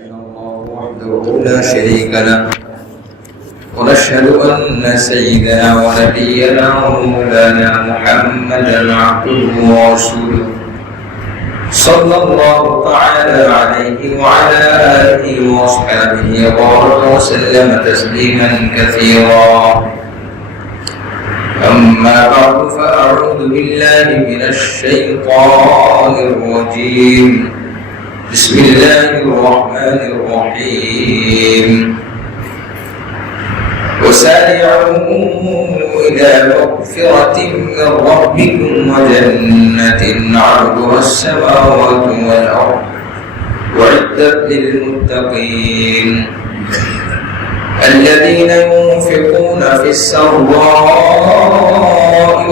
الله وحده لا شريك له ونشهد أن سيدنا ونبينا ومولانا محمدا عبده ورسوله صلى الله تعالى عليه وعلى آله وأصحابه وبارك وسلم تسليما كثيرا. أما بعد فأعوذ بالله من الشيطان الرجيم. بسم الله الرحمن الرحيم. وسارعوا إلى مغفرة من ربكم وجنة عرضها السماوات والأرض أعدت للمتقين الذين ينفقون في السراء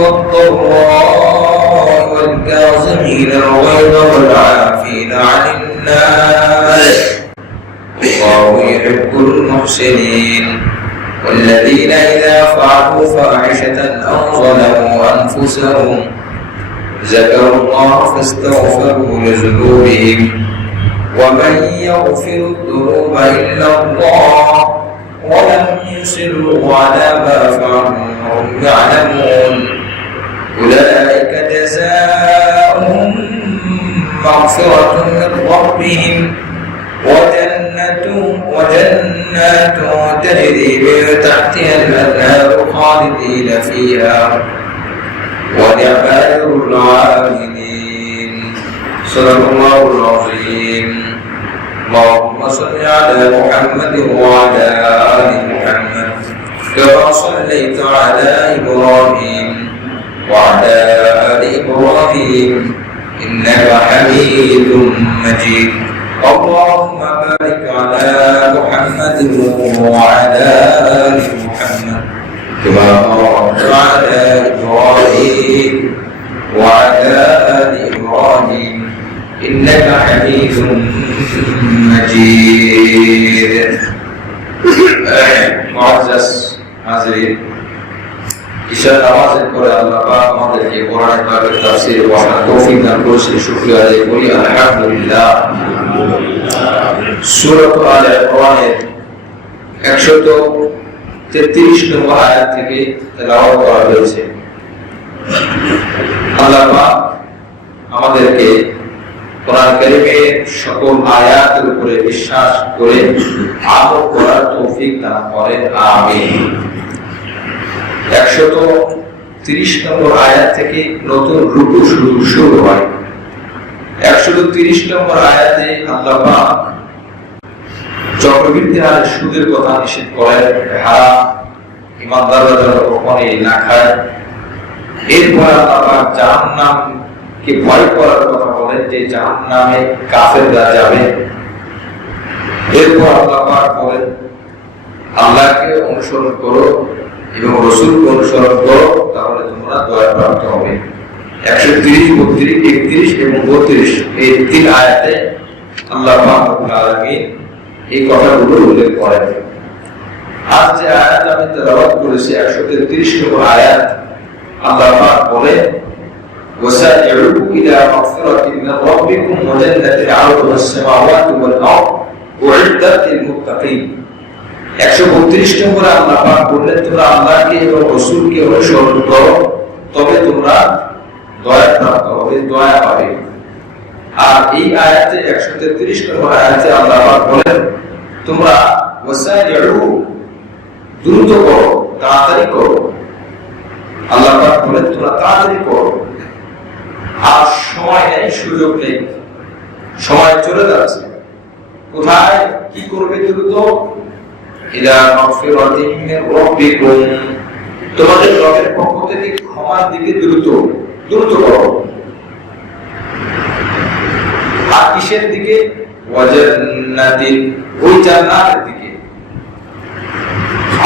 والضراء والكاظمين الغيظ والعافين عن الناس والله يحب المحسنين والذين إذا فعلوا فاحشة أو ظلموا أنفسهم ذكروا الله فاستغفروا لذنوبهم ومن يغفر الذنوب إلا الله ولم يصروا على ما فعلوا وهم يعلمون أولئك جزاؤهم مغفرة من ربهم وجنات تجري من تحتها الأنهار خالدين فيها ونعم أجر العاملين. صدق الله العظيم. اللهم صل على محمد وعلى آل محمد كما صليت على إبراهيم وعلى آل إبراهيم إنك حميد مجيد. اللهم بارك على محمد وعلى آل محمد كما باركت على إبراهيم وعلى آل إبراهيم إنك حميد مجيد. معزز حاضرين، ঈশার নামাজের পরে আল্লাহ পাক আমাদেরকে কোরআন পাকের তাফসীর পড়ার তৌফিক দান করেছেন। শুকরিয়া আদায় করি আলহামদুলিল্লাহ। সূরা আলে ইমরানের 133 নম্বর আয়াত থেকে তেলাওয়াত করা হয়েছে। আল্লাহ পাক আমাদেরকে কোরআন কারীমের সকল আয়াতের উপরে বিশ্বাস করে আমল করার তৌফিক দান করেন, আমিন। 130 নম্বর আয়াত থেকে নতুন রুকু শুরু হয়। 130 নম্বর আয়াতে আল্লাহ পাক চক্রবৃদ্ধি হারে সুদের কথা নিষেধ করেন, হারাম ইমানদাররা যেন কখনোই না খায়। এরপর আল্লাহ পাক জাহান্নামকে ভয় করার কথা বলেন, যে জাহান্নামে কাফেররা যাবে। এরপর আল্লাহ পাক বলেন, আল্লাহকে অনুসরণ করো এবং রাসূলকে অনুসরণ করো, তাহলে তোমরা দয়া প্রাপ্ত হবে। 130, 32, 31 এবং 32 এই তিন আয়াতে আল্লাহ পাক রব্বুল আলামিন এই কথাগুলো উল্লেখ করেন। আজ যে আয়াত আমি তেলাওয়াত করেছি 133 নম্বর আয়াত, আল্লাহ পাক বলেন, ওয়াসারি'উ ইলা মাগফিরাতিন মিন রাব্বিকুম ওয়া জান্নাতিন 'আরদুহা আস-সামাওয়াতু ওয়াল আরদ উ'ইদ্দাত লিল মুত্তাকিন। 132 নম্বরে আল্লাহ পাক বললেন, তোমরা আল্লাহকে এবং রাসূলকে অনুসরণ করো, তবে তোমরা দয়া প্রাপ্ত হবে, দয়া পাবে। আর এই আয়াতে 133 নম্বর আয়াতে আল্লাহ পাক বলেন, তোমরা ওয়াসারি'উ দ্রুত করো, তাড়াতাড়ি করো। আল্লাহ পাক বলেন, তোমরা তাড়াতাড়ি করো। আর সময় নেই, সুযোগ নেই, সময় চলে যাচ্ছে। কোথায় কি করবে? দ্রুত। ইলা মাগফিরাতিন মিন রাব্বিকুম, তোমাদের রবের পক্ষ থেকে ক্ষমার দিকে দ্রুত করো। আর কিসের দিকে? ওয়া জান্নাতিন, ওই জান্নাতের দিকে।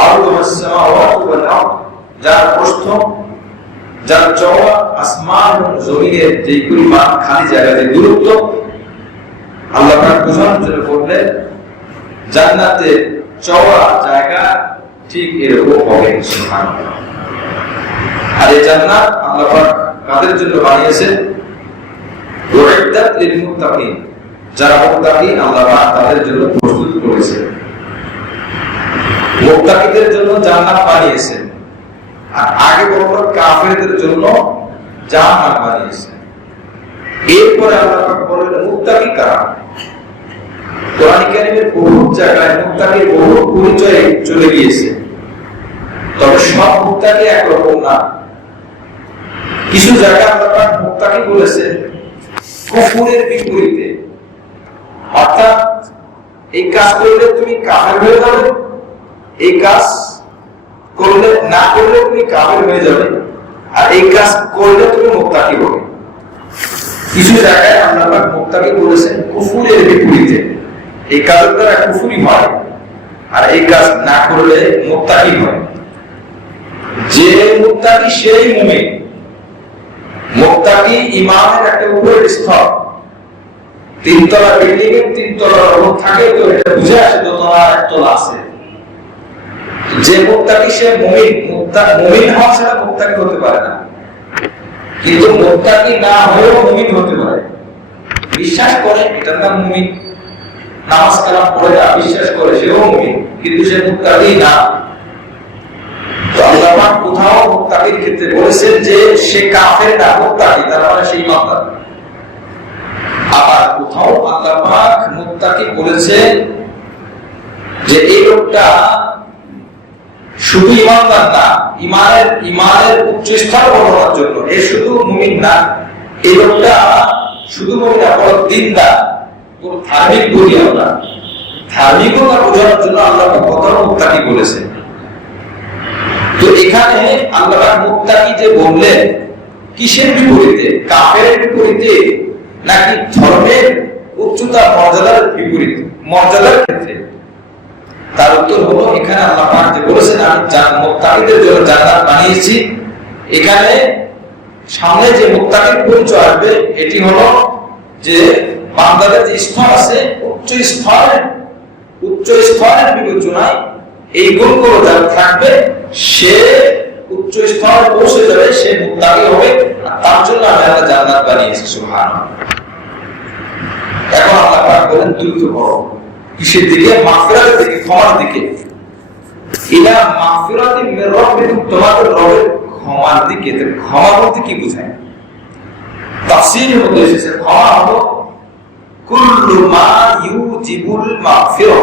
আরদুহাস সামাওয়াতু ওয়াল আরদ, যার প্রস্থ, যার চওড়া আসমান এবং জমিনের যে পরিমাণ খালি জায়গাতে দূরত্ব। আল্লাহ পাক বোঝানোর জন্য বললেন, জান্নাতের চওড়া জায়গা ঠিক এরকম হবে। সুবহানাল্লাহ। আর এই জান্নাত আল্লাহ পাক কাদের জন্য বানিয়েছেন? উ'ইদ্দাত লিল মুত্তাকিন, যারা মুত্তাকি আল্লাহ পাক তাদের জন্য প্রস্তুত করেছে। মুত্তাকিদের জন্য জান্নাত বানিয়েছেন, আর আগে বলল কাফেরদের জন্য জাহান্নাম বানিয়েছেন। এরপরে আল্লাহ পাক বলেন মুত্তাকি কারা। কোরআন কারীমের বহু জায়গায় মুত্তাকির বহু পরিচয় চলে গিয়েছে, তবে সব মুত্তাকি একরকম না। কিছু জায়গায় আল্লাহ পাক মুত্তাকি বলেছেন কুফরের বিপরীতে, অর্থাৎ এই কাজ করলে তুমি কাফের হয়ে যাবে, এই কাজ করলে না করলে তুমি কাফের হয়ে যাবে, আর এই কাজ করলে তুমি মুত্তাকি হবে। কিছু জায়গায় আল্লাহ পাক মুত্তাকি বলেছেন কুফরের বিপরীতে, এই কাজের দ্বারা কুফরি হয় আর এই কাজ না করলে মুত্তাকি হয়। যে মুত্তাকি সেই মুমিন। মুত্তাকি ঈমানের একটা উপরের স্তর। তিনতলা বিল্ডিং এর তিনতলা রোড থাকে, তো এটা বুঝে আসে দোতলা একতলা আছে। যে মুত্তাকি সে মুমিন। মুমিন হওয়া ছাড়া মুত্তাকি হতে পারে না, কিন্তু মুত্তাকি না হয়েও মুমিন হতে পারে। বিশ্বাস করে এটার নাম মুমিন, নামাজ কালাম পড়ে না বিশ্বাস করে সেও মুমিন, কিন্তু সে মুত্তাকি না। তো আল্লাহ পাক কোথাও মুত্তাকির ক্ষেত্রে বলেছেন যে সে কাফের না, মুত্তাকি, তার মানে সে ঈমানদার। আবার কোথাও আল্লাহ পাক মুত্তাকি বলেছেন যে এই লোকটা শুধু ঈমানদার না, ঈমানের উচ্চ স্তর বর্ণনার জন্য এ শুধু মুমিন না, এই লোকটা শুধু মুমিন না, বড় দ্বীনদার, বড় ধার্মিক বলি আমরা। ধার্মিকতা বোঝানোর জন্য আল্লাহ পাক কোথাও মুত্তাকি বলেছেন। তো এখানে আল্লাহ পাক মুত্তাকি যে বললেন কিসের বিপরীতে? কাফেরের বিপরীতে নাকি ধর্মের উচ্চতা মর্যাদার বিপরীতে, মর্যাদার ক্ষেত্রে? তার উত্তর হলো এখানে আল্লাহ পাক যে বলেছেন আমি মুত্তাকিদের জন্য জান্নাত বানিয়েছি, এখানে সামনে যে মুত্তাকির পরিচয় আসবে এটি হলো যে বান্দাদের যে স্তর আছে উচ্চ স্তরের বিবেচনায় এই গুণগুলো যার থাকবে সে উচ্চ স্তরে পৌঁছে যাবে, সে মুত্তাকি হবে, আর তার জন্য আমি আল্লাহ জান্নাত বানিয়েছি। সুবহানাল্লাহ। এখন আল্লাহ পাক বলেন দ্রুত করো কিসের দিকে? মাগফিরাতের দিকে, ক্ষমার দিকে। ইলা মাগফিরাতিন মির রাব্বিকুম, তোমাদের রবের ক্ষমার দিকে। ক্ষমা বলতে কি বোঝায়? তাফসীরের মধ্যে এসেছে ক্ষমা হলো কুল্লু মা ইউজিবুল মাগফিরা,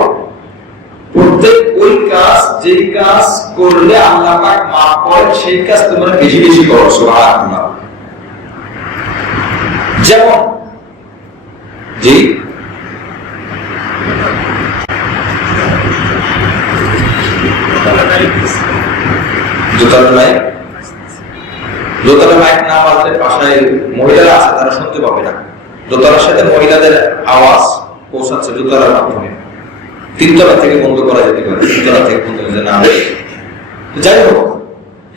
প্রত্যেক ওই কাজ যেই কাজ করলে আল্লাহ পাক মাফ করেন সেই কাজ তোমরা বেশি বেশি করো। সুবহানাল্লাহ। যেমন জি দোতলা মাইক না বাজলে বাসায় মহিলারা আছে তারা শুনতে পাবে না। দোতলার সাথে মহিলাদের আওয়াজ পৌঁছাচ্ছে দোতলার মাধ্যমে, তিনতলা থেকে বন্ধ করা যেতে পারে, তিনতলা থেকে বন্ধ হয়ে না। যাই হোক,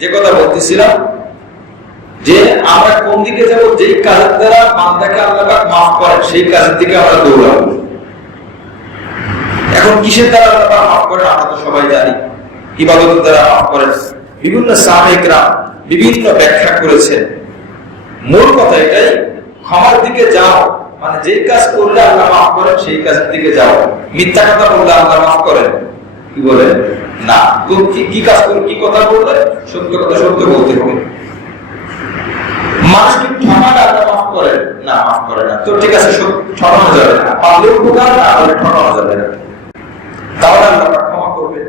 যে কথা বলতেছিলাম যে আমরা কোন দিকে যাবো? যেই কাজের দ্বারা বান্দাকে আল্লাহ পাক মাফ করেন সেই কাজের দিকে আমরা দৌড়াবো। এখন কিসের দ্বারা আল্লাহ পাক মাফ করেন আমরা তো সবাই জানি, ইবাদতের দ্বারা মাফ করেন। বিভিন্ন সাহাবায়ে বিভিন্ন ব্যাখ্যা করেছেন। মূল কথা এটাই, ক্ষমার দিকে যাও, মানে যেই কাজ করলে আল্লাহ মাফ করেন সেই কাজের দিকে যাও। মিথ্যা কথা বললে আল্লাহ মাফ করেন? কি বলেন? না। কি কাজ করে, কি কথা বললে সত্য কথা সত্য বলতে হবে। মানুষকে ঠকালে আল্লাহ মাফ করেন? না, মাফ করে না। তো ঠিক আছে, ঠকানো যাবে না, পারলেও উপকার, না হলে ঠকানো যাবে না, তাহলে আল্লাহ ক্ষমা করবে।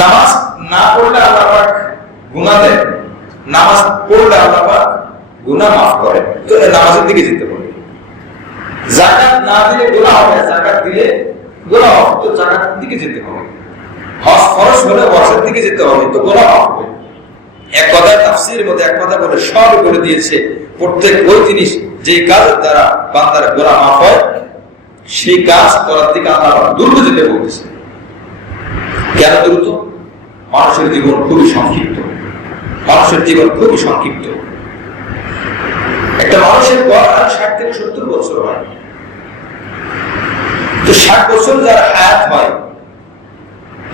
নামাজ না পড়লে আল্লাহ পাক গুনাহ দেন, নামাজ পড়লে আল্লাহ পাক গুনাহ মাফ করে। তো নামাজের দিকে যেতে হবে। যাকাত না দিলে গুনাহ হবে, যাকাত দিলে গুনাহ হবে, তো যাকাতের দিকে যেতে হবে। হজ ফরজ হলে হজের দিকে যেতে হবে, তো গুনাহ হবে। এক কথায় তাফসীরের মধ্যে এক কথা বলে সব করে দিয়েছে, প্রত্যেক ওই জিনিস যে কাজের দ্বারা বান্দার গুনাহ মাফ হয় সেই কাজ করার দিকে আল্লাহ দ্রুত যেতে বলতেছে। কেন দ্রুত? মানুষের জীবন খুবই সংক্ষিপ্ত, মানুষের জীবন খুবই সংক্ষিপ্ত। একটা মানুষের বয়স 60 থেকে 70 বছর হয়। তো 60 বছর যার হায়াত হয়,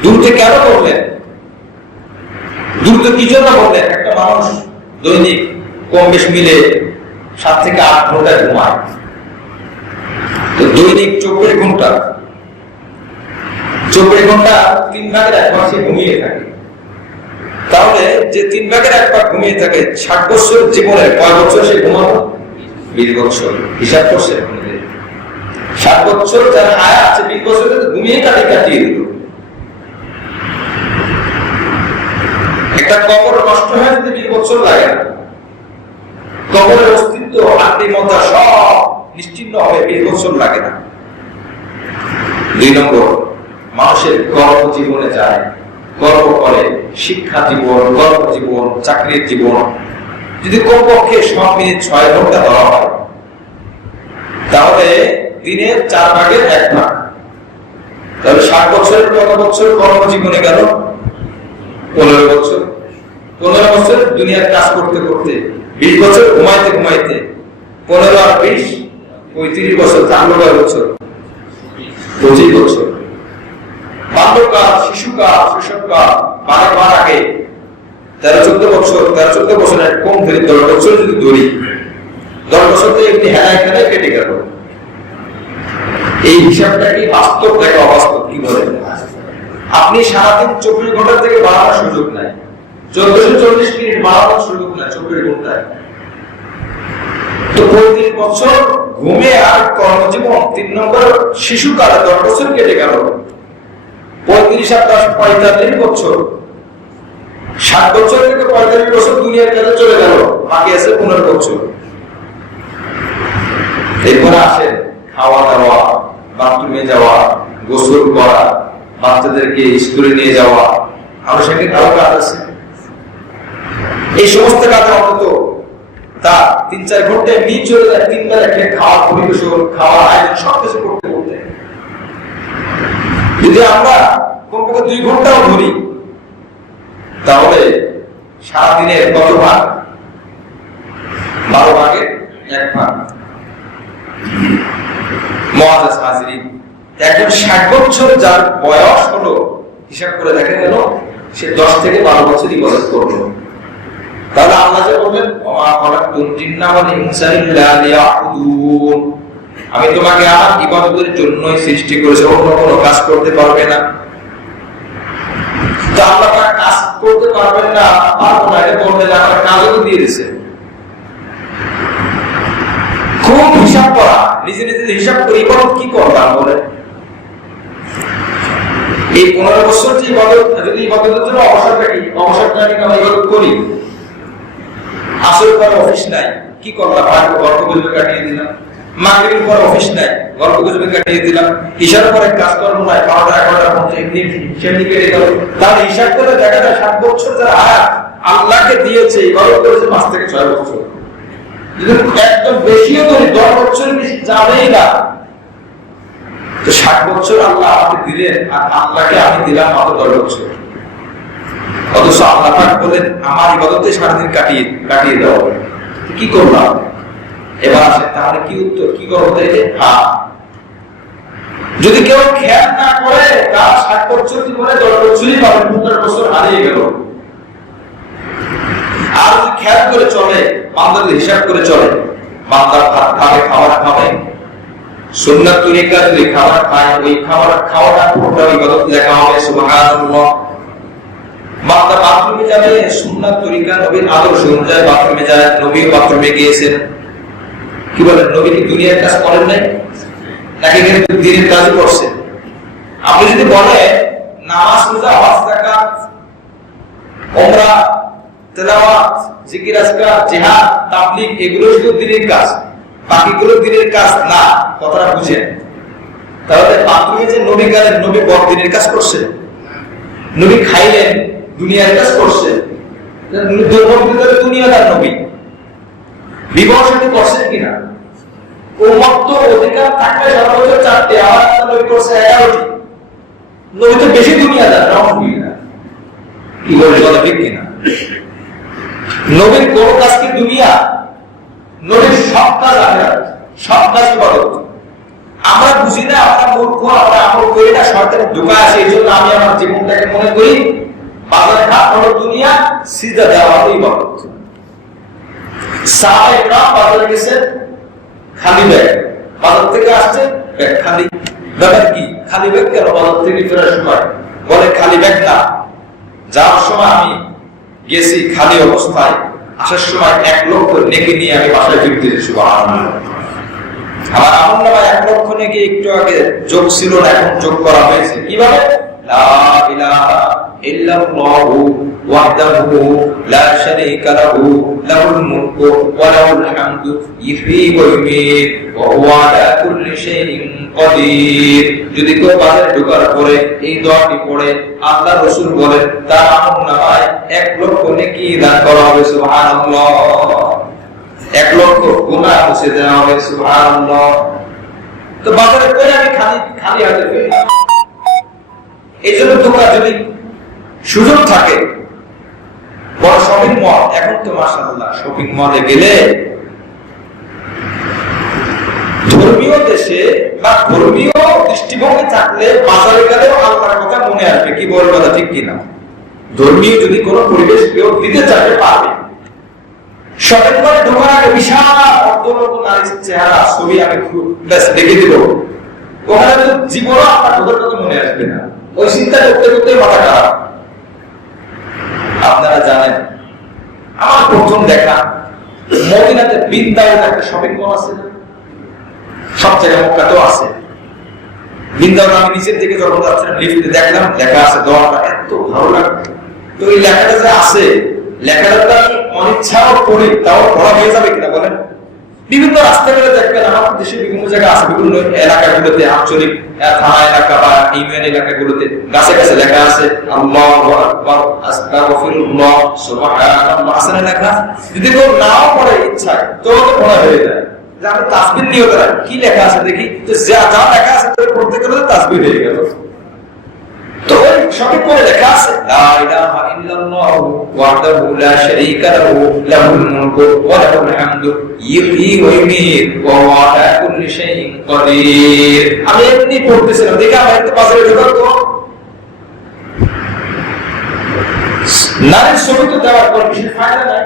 দ্রুত কেন বললেন? দ্রুত কি জন্য বললেন? একটা মানুষ দৈনিক কম বেশ মিলে 7 থেকে 8 ঘন্টা ঘুমায়। তো দৈনিক 24 ঘন্টা 3 ভাগের 1 ভাগ সে ঘুমিয়ে থাকে। তাহলে যে 3 ভাগের 1 ভাগ ঘুমিয়ে থাকে, 60 বছর জীবনে কয় বছর সে ঘুমালো? 20 বছর। হিসাব করছে 60 বছর যার হায়াত আছে, 20 বছর ঘুমিয়ে কাটিয়ে দিল। একটা কবর নষ্ট হয়ে যেতে 20 বছর লাগে না। কবরের অস্তিত্ব, হাড্ডি মজ্জা সব নিশ্চিহ্ন হবে 20 বছর লাগে না। 2 নম্বর, মানুষের কর্মজীবনে যায়, কর্ম করে, শিক্ষা জীবন, কর্মজীবন, চাকরির জীবন, যদি কমপক্ষে সব মিনিট 6 ঘন্টা ধরা হয়, তাহলে দিনের 4 ভাগের 1 ভাগ। তাহলে 60 বছরের কত বছর কর্মজীবনে গেল? 15 বছর। 15 বছর দুনিয়ার কাজ করতে করতে, 20 বছর ঘুমাইতে ঘুমাইতে, 15 আর 20 35 বছর, 4 বছর, 25 বছর। বাল্যকাল, শিশুকাল, শৈশবকাল, বাবার আগে 13-14 বছর, 13-14 বছরের কম ধরে 10 বছর যদি ধরি, 10 বছর তো এমনি হেলায় খেলায় কেটে গেল। এই হিসাবটা কি বাস্তব নাকি অবাস্তব? কি বলেন? আপনি সারাদিন 24 ঘন্টা থেকে বাড়ানোর সুযোগ নাই, 1440 মিনিট বাড়ানোর সুযোগ নাই 24 ঘন্টায়। তো 35 বছর ঘুমে আর কর্মজীবন, 3 নম্বর শিশুকালে 10 বছর কেটে গেল। 35 আর 10 45 বছর। 60 বছর থেকে 45 বছর দুনিয়ার কাছে চলে গেল, বাকি আছে 15 বছর। এরপর আসে খাওয়া দাওয়া, বাথরুমে যাওয়া, গোসল করা, বাচ্চাদেরকে স্কুলে নিয়ে যাওয়া, আরো সেখানে আরো কাজ আছে। এই সমস্ত কাজ অন্তত তা 3-4 ঘন্টা এমনি চলে যায়। 3 বেলা খাওয়া পরিবেশন, খাওয়ার আয়োজন সবকিছু করতে করতে যদি আমরা কমপক্ষে 2 ঘন্টাও ধরি, তাহলে সারাদিনের কত ভাগ? 12 ভাগের 1 ভাগ। মুআজ্জাজ হাজিরিন, একজন 60 বছর যার বয়স হলো, হিসাব করে দেখা গেল সে 10 থেকে 12 বছর ইবাদত করলো। তাহলে আল্লাহ যে বললেন, ওয়া খালাকতুল জিন্না ওয়াল ইনসা ইল্লা লিয়াবুদুন, আমি তোমাকে আমার ইবাদতের জন্যই সৃষ্টি করেছি, অন্য কোনো কাজ করতে পারবে না। তো আল্লাহ পাক কাজ করতে পারবেন না, পারবো না, এটা বলতে না, আমার কাজও দিয়ে দিয়েছে। খুব হিসাব করা, নিজে নিজে হিসাব করে ইবাদত কি করলাম বলে। এই 15 বছর যে ইবাদত, যদি ইবাদতের জন্য অবসরটা কি, অবসরটা আমি ইবাদত করি, আসরের পর অফিস নাই, কি করলাম? গল্প গুজবে কাটিয়ে দিলাম। মাগরিবের পর অফিস নাই, গল্প গুজবে কাটিয়ে দিলাম। ঈশার পরে কাজ কর্ম নাই, 12টা-11টার মধ্যে এমনি সেমনি কেটে গেল। তাহলে হিসাব করে দেখা যায় 60 বছর যারা হায়াত আল্লাহকে দিয়েছে, ইবাদত করেছে 5 থেকে 6 বছর। যদি একদম বেশিও ধরি, 10 বছরের বেশি যাবেই না। তো 60 বছর আল্লাহ আমাকে দিলেন, আর আল্লাহকে আমি দিলাম মাত্র 10 বছর। অথচ আল্লাহ পাক বলেন আমার ইবাদতে সারাদিন কাটিয়ে দাও। কি করলাম? এবার আসে, তাহলে কি উত্তর, কি করবো? হ্যাঁ, যদি কেউ খেয়াল না করে, তার 60 বছর জীবনে 10 বছরই পাবেন, 15 বছর হারিয়ে গেল। আর যদি খেয়াল করে চলে, বান্দাদের হিসাব করে চলে, বান্দার ভাত খাবে, খাবার খাবে, সুন্নাত তরিকা যদি খাবার খায়, ওই খাওয়াটা পুরোটা ইবাদত লেখা হবে। সুবহানাল্লাহ। বান্দা বাথরুমে যাবে, সুন্নাত তরিকা নবীর আদর্শ অনুযায়ী বাথরুমে যায়, নবীও বাথরুমে গিয়েছেন। কি বলেন, নবী কি দুনিয়ার কাজ করেন নাই? নাকি কিন্তু দিনের কাজই করছেন? আপনি যদি বলেন নামাজ, রোজা, হজ, যাকাত, উমরা, তেলাওয়াত, জিকির, আজকার, জিহাদ, তাবলীগ, এগুলো শুধু দিনের কাজ, বাকিগুলো দিনের কাজ না, কথাটা বুঝেন। তাহলে বাথরুমে যে নবী গেলেন, নবী বড় দিনের কাজ করছেন? নবী খাইলেন, দুনিয়ার কাজ করছেন? দুনিয়াদার নবী। বিবাহ সাথে করছেন কিনা? উম্মত অধিকার থাকলে সারা বছর 4টে, আমার নবী করছে 11টি। নবী তো বেশি দুনিয়াদার, আলহামদুলিল্লাহ। কি বলে, কথা ঠিক কিনা? নবীর কোন কাজ কি দুনিয়া? নবীর সব কাজ আখিরাত, সব কাজ ইবাদত। আমরা বুঝি না, আমরা মূর্খ, আমরা আমল করি না, শয়তানের ধোঁকা আসে। এই জন্য আমি আমার জীবনটাকে মনে করি বাজারে ঘাট হলো দুনিয়া, সিজদা দেওয়া হলো ইবাদত। সাহাবায়ে বাজারে গেছে খালি ব্যাগ, বাজার থেকে আসছে ব্যাগ খালি। ব্যাপার কি খালি ব্যাগ কেন বাজার থেকে ফেরার সময়? বলে খালি ব্যাগ না, যাওয়ার সময় আমি গেছি খালি অবস্থায়, আসার সময় 1 লক্ষ নেকি নিয়ে আমি বাসায় ফিরতেছি। সুবহানাল্লাহ। আমার আমলনামায় 1 লক্ষ নেকি একটু আগে যোগ ছিল না, এখন যোগ করা হয়েছে। কিভাবে? লা ইলাহা ইল্লাল্লাহু ওয়াহদাহু লা শারীকা লাহু লাহুল মুলকু ওয়া লাহুল হামদু ইহয়ী ওয়া ইউমীত ওয়া হুয়া আলা কুল্লি শাইইন কাদির। যদি কেউ বাজারে ঢোকার পরে এই দোয়াটি পড়ে, আল্লাহ রাসূল বলেন তার আমলনামায় 1 লক্ষ নেকি দান করা হবে। সুবহানাল্লাহ। 1 লক্ষ গুনাহ মুছে দেওয়া হবে। সুবহানাল্লাহ। তো বাজারে করে আমি খালি হাতে ফিরি। এই জন্য দোকান যদি সুযোগ থাকে, বড় শপিং মল, এখন তো মাশাআল্লাহ শপিং মলে গেলে ধর্মীয় দেশে বা ধর্মীয় দৃষ্টিভঙ্গি থাকলে বাজারে গেলেও আল্লাহর কথা মনে আসবে। কি বল কথা ঠিক কিনা? ধর্মীয় যদি কোনো পরিবেশ কেউ দিতে চাইতে পারবে। শপিং মলে ঢোকার আগে বিশাল অর্ধনগ্ন নারীর চেহারা ছবি আমি ব্যাস দেখে দিব, ওখানে তো জীবনও আপনার ওদের কথা মনে আসবে না। ওই চিন্তা করতে করতে মাথা খারাপ। আপনারা জানেন আমার প্রথম দেখা মদিনাতে বৃন্দাবন একটা শপিং মল আছে না, সব জায়গায় মক্কাতেও আছে। বৃন্দাবন আমি নিচের দিকে যখন যাচ্ছিলাম লিফটে দেখলাম লেখা আছে, দোয়াটা এত ভালো লাগবে। তো এই লেখাটা যে আছে, লেখাটা তো আমি অনিচ্ছাও পড়ি, তাও পড়া হয়ে যাবে কিনা বলেন? বিভিন্ন রাস্তাগুলো দেখবেন আমার দেশে বিভিন্ন জায়গা আছে, বিভিন্ন এলাকাগুলোতে, আঞ্চলিক থানা এলাকা বা ইউনিয়ন এলাকাগুলোতে গাছে গাছে লেখা আছে আল্লাহু আকবার, আস্তাগফিরুল্লাহ, সুবহানাল্লাহ, আছে না লেখা? যদি কেউ নাও পড়ে ইচ্ছায় তো পড়া হয়ে যায়। যে আমি তাসবিহ নিয়ত রাখি, কি লেখা আছে দেখি, তো যা লেখা আছে তো পড়তে গেলে তাসবিহ হয়ে গেল। তো ওই সঠিক করে লেখা আছে লা ইলাহা ইল্লাল্লাহু ওয়াহদাহু লা শারীকা লাহু লাহুল মুলকু ওয়া লাহুল হামদু ইহয়ী ওয়া ইউমীত ওয়া হুয়া আলা কুল্লি শাইইন কাদির। আমি এমনি পড়তেছিলাম, দেখি আমার একটু বাজারে ঢোকার তো নারীর ছবি তো দেওয়ার পর বিশেষ ফায়দা নাই।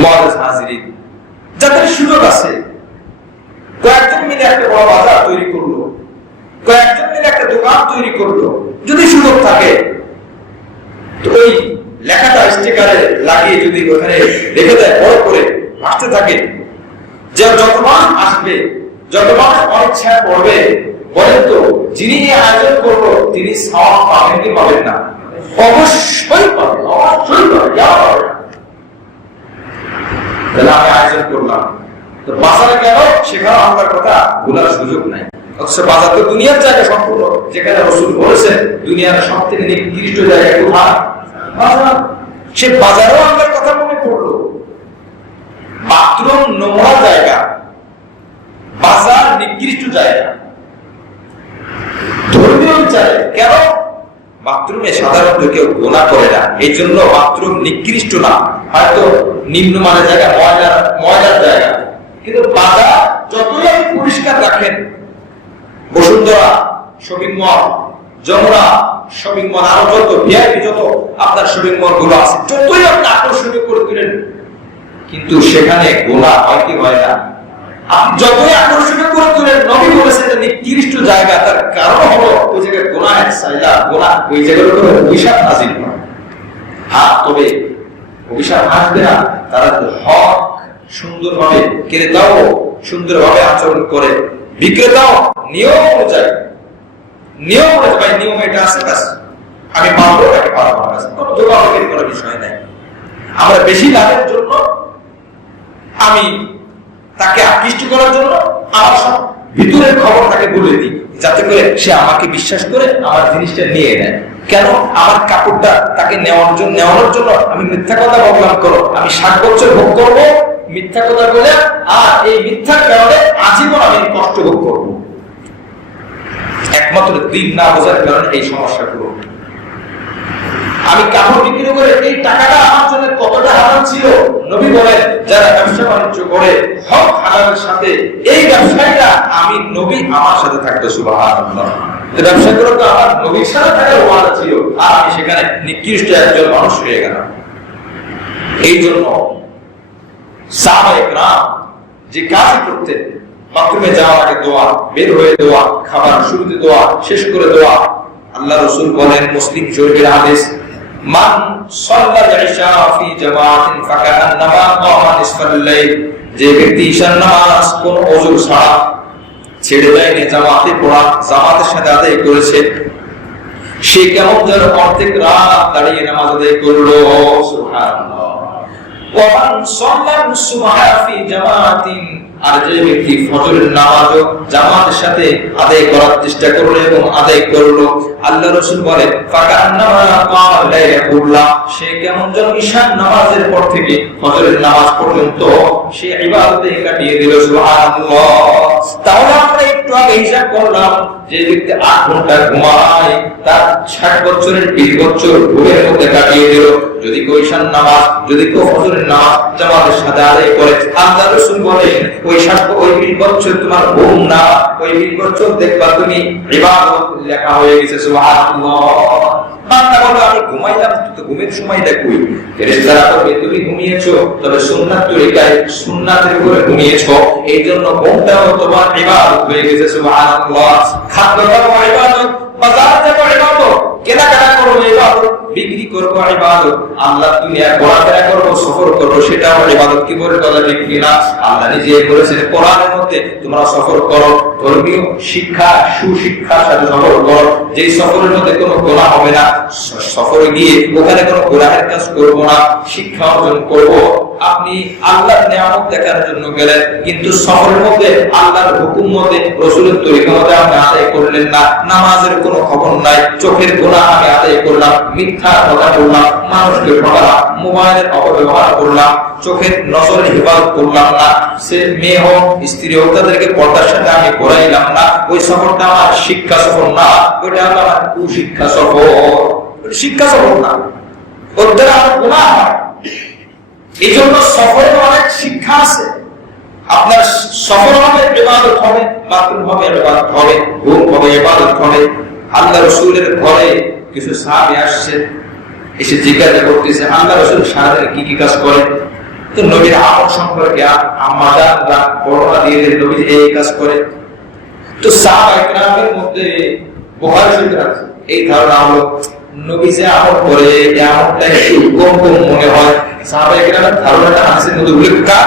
মুআজ্জাজ হাজিরিন, যাদের সুযোগ আছে কয়েকজন মিলে একটা বড় বাজার তৈরি করলো, কয়েকজন মিলে একটা দোকান তৈরি করলো, যদি সুযোগ থাকে তো ওই লেখাটা স্টিকারে লাগিয়ে যদি ওখানে রেখে দেয়, বড় করে আসতে থাকে, যে যত মানুষ আসবে, যত মানুষ অনিচ্ছায় পড়বে, বলেন তো যিনি আয়োজন করলো তিনি সওয়াব পাবেন কি পাবেন না? অবশ্যই পাবে, অবশ্যই পাবে। তাহলে আমি আয়োজন করলাম, তো বাজারে গেল, সেখানে আল্লাহর কথা ভুলার সুযোগ নাই। অথচ বাজার তো দুনিয়ার জায়গা সম্পূর্ণ, যেখানে রাসূল বলেছেন দুনিয়ার সবথেকে নিকৃষ্ট জায়গা কোথায়? বাজার। সে বাজারেও আল্লাহর কথা মনে পড়লো। বাথরুম নোংরা জায়গা, বাজার নিকৃষ্ট জায়গা, ধর্মীয় জায়গা। কেন? বাথরুমে সাধারণত কেউ গোনা করে না, এই জন্য বাথরুম নিকৃষ্ট না, হয়তো নিম্নমানের জায়গা, ময়লার জায়গা। কিন্তু বাজার যতই আপনি পরিষ্কার রাখেন, Bashundhara shopping mall, Jamuna shopping mall, আরো যত ভিআইপি যত আপনার শপিং মল গুলো আছে, যতই আপনি আকর্ষণীয় করে দিলেন, কিন্তু সেখানে গোনা হয় কি হয় না? আপনি যতই আকর্ষণীয় করে দিলেন, নবী বলেছেন এটা নিকৃষ্ট জায়গা, তার কারণ হলো ওই জায়গায় গোনা সাইলা, গোনা ওই জায়গার উপরে অভিশাপ নাযিল হয়। তবে অভিশাপ আসবে না, তারা হক সুন্দরভাবে ক্রেতাও সুন্দরভাবে আচরণ করে, বিক্রেতাও নিয়ম অনুযায়ী, নিয়ম অনুযায়ী, নিয়ম এটা আছে, কাজ আমি পারবো নাকি পারবো না, কোনো যোগাযোগের কোনো বিষয় নাই। আমরা বেশি লাভের জন্য, আমি তাকে আকৃষ্ট করার জন্য আমার সব ভিতরের খবর তাকে বলে দিই, যাতে করে সে আমাকে বিশ্বাস করে আমার জিনিসটা নিয়ে নেয়। কেন? আমার কাপড়টা তাকে নেওয়ানোর জন্য আমি মিথ্যা কথা বললাম করো, আমি 60 বছর ভোগ করবো মিথ্যা কথা বলে, আর এই মিথ্যার কারণে আজীবন আমি কষ্ট ভোগ করবো। একমাত্র দিন না বোঝার কারণে এই সমস্যাগুলো। আমি কাপড় বিক্রি করে এই টাকাটা আমার জন্য কতটা হারাম ছিল। নবী বলেন যারা ব্যবসা বাণিজ্য করে হক হালালের সাথে, এই ব্যবসায়ীরা আমি নবী আমার সাথে থাকতো। সুবহানাল্লাহ। ব্যবসা করে তো আমার নবীর সাথে থাকার ওয়াদা ছিল, আর আমি সেখানে নিকৃষ্ট একজন মানুষ হয়ে গেলাম। এই জন্য সাহাবায়ে কেরাম যে কাজ করতেন, বাথরুমে যাওয়ার আগে দোয়া, বের হয়ে দোয়া, খাবার শুরুতে দোয়া, শেষ করে দোয়া। আল্লাহ রাসূল বলেন, মুসলিম শরীফের হাদিস, মান সাল্লাল ইশা ফি জামাআতিন ফাকান্নামা কামা নিসফাল লাইল, যে ব্যক্তি ঈশার নামাজ কোন ওযর ছাড়া ছেড়ে দেয়নি, জামাতে পড়া, জামাতের সাথে আদায় করেছে, সে কেমন যেন অর্ধেক রাত দাঁড়িয়ে নামাজ আদায় করলো। সুবহানাল্লাহ। ওয়া মান সাল্লাল সুবহা ফি জামাআতিন, আর যে ব্যক্তি ফজরের নামাজও জামাতের সাথে আদায় করার চেষ্টা করলো এবং আদায় করলো, আল্লাহ রাসূল বলেন ফাকান্নামা কামা লাইলা, সে কেমন যেন ঈশার নামাজের পর থেকে ফজরের নামাজ পর্যন্ত সে ইবাদতে কাটিয়ে দিল। সুবহানাল্লাহ। তাহলে আমরা একটু আগে হিসাব করলাম, যে ব্যক্তি 8 ঘন্টা ঘুমায় তার 60 বছরের 20 বছর ঘুমের মধ্যে কাটিয়ে দিল। যদি কেউ ঈশার নামাজ, যদি কেউ ফজরের নামাজ জামাতের সাথে আদায় করে, আল্লাহ রাসূল বলেন ওই 20 বছর তোমার ঘুম না, ওই 20 বছর দেখবা তুমি ইবাদত লেখা হয়ে গেছে। সুবহানাল্লাহ। বান্দা বলে আমি ঘুমাইলাম, তো ঘুমের সময়টা কই? ফেরেশতারা বলবে তুমি ঘুমিয়েছো, তবে সুন্নাত তরিকায় সুন্নাতের উপরে ঘুমিয়েছো, এইজন্য ঘুমটাও তোমার ইবাদত হয়ে গেছে। সুবহানাল্লাহ। খাদ্যটাও ইবাদত, বাজার যাবো ইবাদত, কেনাকাটা করবো ইবাদত, বিক্রি করবো ইবাদত, আল্লাহ দুনিয়া ঘোরাফেরা করবো, সফর করবো, সেটাও ইবাদত। কি বলে কথা ঠিক কিনা? আল্লাহ নিজে বলেছেন কোরআনের মধ্যে, তোমরা সফর করো, ধর্মীয় শিক্ষা সুশিক্ষার সাথে সফর করো, যেই সফরের মধ্যে কোনো গুনাহ হবে না, সফরে গিয়ে ওখানে কোনো গুনাহের কাজ করবো না, শিক্ষা অর্জন করবো। আপনি আল্লাহর নিয়ামত দেখার জন্য গেলেন, কিন্তু সফরের মধ্যে আল্লাহর হুকুম মতে, রাসূলের তরিকা মতে আপনি আদায় করলেন না, নামাজের কোনো খবর নাই, চোখের গুনাহ আমি আদায় করলাম, মিথ্যা কথা বললাম, মানুষকে ঠকালাম, মোবাইলের অপব্যবহার করলাম, চোখের নজরের হেফাজত করলাম না, সে মেয়ে হোক স্ত্রী হোক তাদেরকে পর্দার সাথে আমি পড়াইলাম না, ওই সফরটা আমার শিক্ষা সফর না, ওইটা আমার কুশিক্ষা সফর, শিক্ষা সফর না, ওর দ্বারা আমার গুনাহ হয়। এই জন্য সফরে অনেক শিক্ষা আছে। আপনার সফর হবে ইবাদত হবে, বাথরুম হবে ইবাদত হবে, ঘুম হবে ইবাদত হবে। আল্লাহ রাসূলের ঘরে কিছু সাহাবী আসছে, এসে জিজ্ঞাসা করতেছে আল্লাহ রাসূল সারাদিন কি কি কাজ করেন? তো নবীর আমল সম্পর্কে আম্মা জানরা বর্ণনা দিয়ে দিলেন, নবী এই কাজ করে। তো সাহাবায়ে কেরামের মধ্যে বুখারী শরীফে আছে এই ধারণা হলো, নবী যে আমল করে এই আমলটা একটু কম কম মনে হয়। সাহাবায়ে কেরামের ধারণাটা হাদিসের মধ্যে উল্লেখ করা,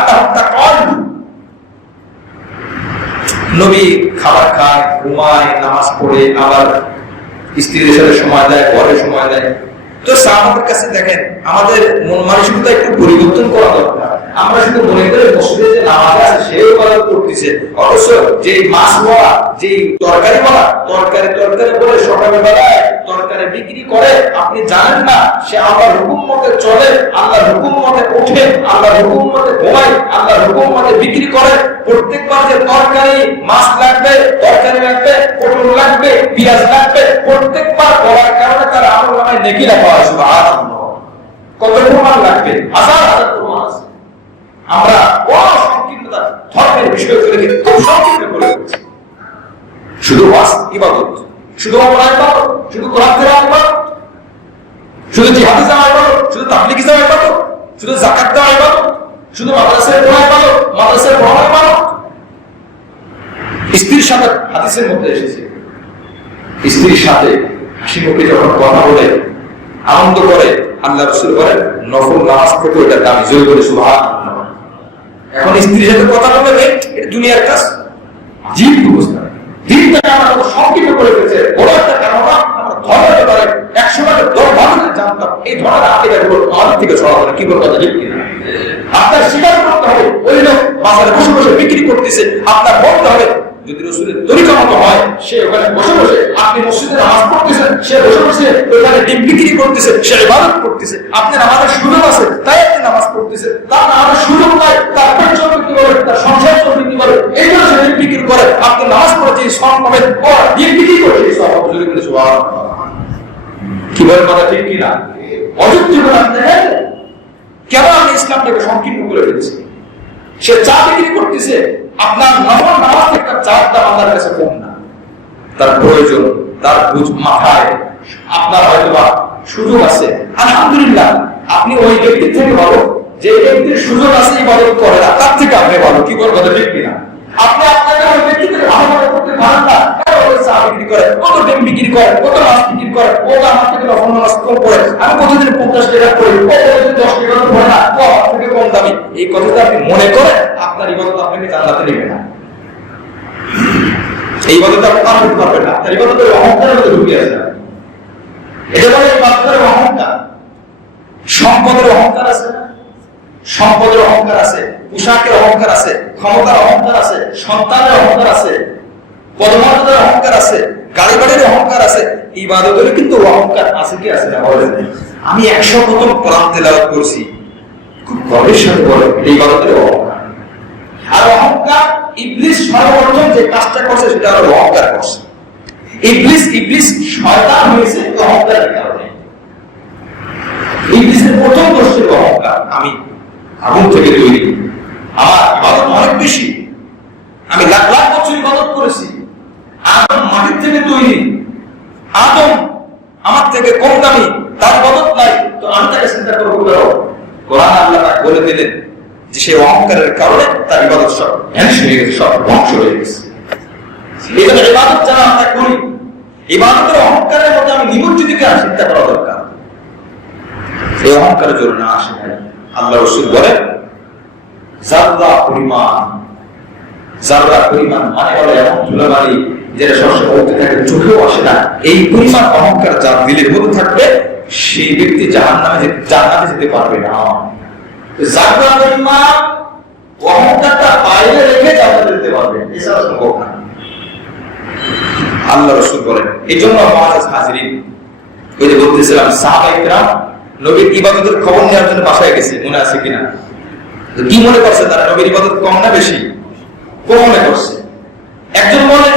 নবী খাবার খায়, ঘুমায়, নামাজ পড়ে, আবার স্ত্রীদের সাথে সময় দেয়, ঘরে সময় দেয়। তো সাহাবাদের কাছে দেখেন, আমাদের মন মানসিকতা একটু পরিবর্তন করা দরকার। আমরা শুধু মনে করে মসজিদে যে নামাজ আছে সেও ইবাদত করতেছে, অথচ যে মাছ বলা, যে তরকারি বলা, তরকারি বলে সকালে বেলায় তরকারি বিক্রি করে, আপনি জানেন না সে আল্লাহর হুকুম মতে চলে, আল্লাহর হুকুম মতে ওঠে, আল্লাহর হুকুম মতে ঘুমায়, আল্লাহর হুকুম মতে বিক্রি করে। প্রত্যেকবার যে তরকারি মাছ লাগবে, তরকারি লাগবে, পটল লাগবে, পেঁয়াজ লাগবে, প্রত্যেকবার বলার কারণে তার আমলনামায় নেকি লেখা হয়। সুবহানাল্লাহ। কত প্রমাণ লাগবে? হাজার হাজার প্রমাণ আছে। আমরা সংকীর্ণতা ধর্মের বিষয়গুলোকে খুব সংকীর্ণ করে ফেলছি। শুধু ওয়াজ ইবাদত, শুধু ওমরা ইবাদত, শুধু কোরআন তেলাওয়াত ইবাদত, শুধু জিহাদ যাওয়া ইবাদত, শুধু তাবলীগ যাওয়া ইবাদত, শুধু যাকাত দেওয়া ইবাদত, শুধু মাদ্রাসায় পড়া ইবাদত, মাদ্রাসায় পড়া ইবাদত। স্ত্রীর সাথে হাদিসের মধ্যে এসেছে, স্ত্রীর সাথে হাসি মুখে যখন কথা বলে, আনন্দ করে, আল্লাহ রাসূল বলেন নফল নামাজ থেকে ওটা দামি। জোরে বলে সুবহানাল্লাহ। এখন স্ত্রীর সাথে কথা বলবে, এটা দুনিয়ার কাজ, জীব অবস্থা, দিনটাকে আমরা সংকীর্ণ করে ফেলেছে। বড় একটা কারণ আমরা ধর্মের ব্যাপারে 100 ভাগে 10 ভাগ জানতাম, এই ধরনের আকীদাগুলো আমাদের থেকে ছড়ানো। কি বল কথা ঠিক কিনা? আপনার স্বীকার করতে হবে ওই লোক বাজারে বসে বসে বিক্রি করতেছে, আপনার বলতে হবে যদি রাসূলের তরিকা মতো হয়, সে ওখানে বসে বসে, আপনি মসজিদে নামাজ পড়তেছেন, সে বসে বসে ওখানে ডিম বিক্রি করতেছে, সে ইবাদত করতেছে। আপনি নামাজের সুযোগ আছে তাই আপনি নামাজ পড়তেছেন, তার নামাজের সুযোগ নাই, তার পেট চলবে কি করে, তার সংসার চলবে কি করে, এই জন্য সে ডিম বিক্রি করে। আপনি নামাজ পড়ে যে সব পাবেন, ও ডিম বিক্রি করে সেই সব জুড়ে বলে সুবহানাল্লাহ। কি বলেন কথা ঠিক কিনা? অযুক্তি করে আপনি দেখেন কেন আমি ইসলামটাকে সংকীর্ণ করে ফেলছি। সে চা বিক্রি করতেছে, আপনার নফল নামাজ একটা চার দাম আল্লাহর কাছে কম না, তার প্রয়োজন, তার বুঝ মাথায় আপনার হয়তো বা সুযোগ আছে, আলহামদুলিল্লাহ আপনি ওই ব্যক্তির থেকে ভালো যে ব্যক্তির সুযোগ আছে ইবাদত করে না তার থেকে আপনি ভালো। কি বল কথা ঠিক কিনা? আপনি আপনাকে ওই ব্যক্তিকে ভালো করতে পারেন না, চা বিক্রি করে, কত ডিম বিক্রি করে, কত মাছ বিক্রি করে, ও তো আমার থেকে রকম মাছ কম করে, আমি প্রতিদিন 50 টাকা করি, ও প্রতিদিন 10 টাকা করে না, ও আমার থেকে কম দামি। এই কথাটা আপনি মনে করেন আপনার ইবাদত আপনাকে জান্নাতে নেবে না। এই ইবাদত আপনি করতে পারবেন না। আপনার ইবাদতের অহংকারের মধ্যে ঢুকে আছে। এটা বলে ইবাদতের অহংকার। সম্পদের অহংকার আছে, সম্পদের অহংকার আছে, পোশাকের অহংকার আছে, ক্ষমতার অহংকার আছে, সন্তানের অহংকার আছে, পদমর্যাদার অহংকার আছে, গাড়ি বাড়ির অহংকার আছে। ইবাদতের কিন্তু অহংকার আছে কি আছে না বলেন? আমি 100 প্রথম কোরআন তেলাওয়াত করছি, খুব গর্বের সাথে বলেন এই ইবাদতের অহংকার। আর অহংকার ইবলিস সর্বপ্রথম যে কাজটা করছে সেটা হলো অহংকার করছে। ইবলিস শয়তান হয়েছে অহংকারের কারণে। ইবলিসের প্রথম দোষ ছিল অহংকার। আমি আগুন থেকে তৈরি, আমার ইবাদত অনেক বেশি, আমি লাখ লাখ বছর ইবাদত করেছি, আদম মাটির থেকে তৈরি, আদম আমার থেকে কম দামি, তার ইবাদত নাই, তো আমি তাকে চিন্তা করবো কেন? কোরআন আল্লাহ তাকে বলে দিলেন যে সে অহংকারের কারণে তার ইবাদত সব ধ্বংস হয়ে গেছে, সব ধ্বংস হয়ে গেছে। এই জন্য ইবাদত যারা আমরা করি, ইবাদতের অহংকারের মধ্যে আমি নিমজ্জিত কেন চিন্তা করা দরকার। এই অহংকারের জন্য না আসে ভাই। আল্লাহ রাসূল বলেন জাররা পরিমাণ মানে বলে এমন ধুলাবালি যেটা সবসময় উঠতে থাকে, চোখেও আসে না, এই পরিমাণ অহংকার যার দিলের মধ্যে থাকবে সেই ব্যক্তি জান্নাতে যেতে পারবে না। জাররা পরিমাণ অহংকারটা বাইরে রেখে জান্নাতে যেতে পারবে, এছাড়া সম্ভব না। আল্লাহ রাসূল বলেন। এই জন্য মুআজ্জাজ হাজিরিন, ওই যে বলতেছিলাম সাহাবায়ে কেরাম নবীর ইবাদতের খবর নেওয়ার জন্য বাসায় গেছে, মনে আছে কিনা? কি মনে করছে তারা? নবীর ইবাদত কম না বেশি? কম মনে করছে। একজন বলে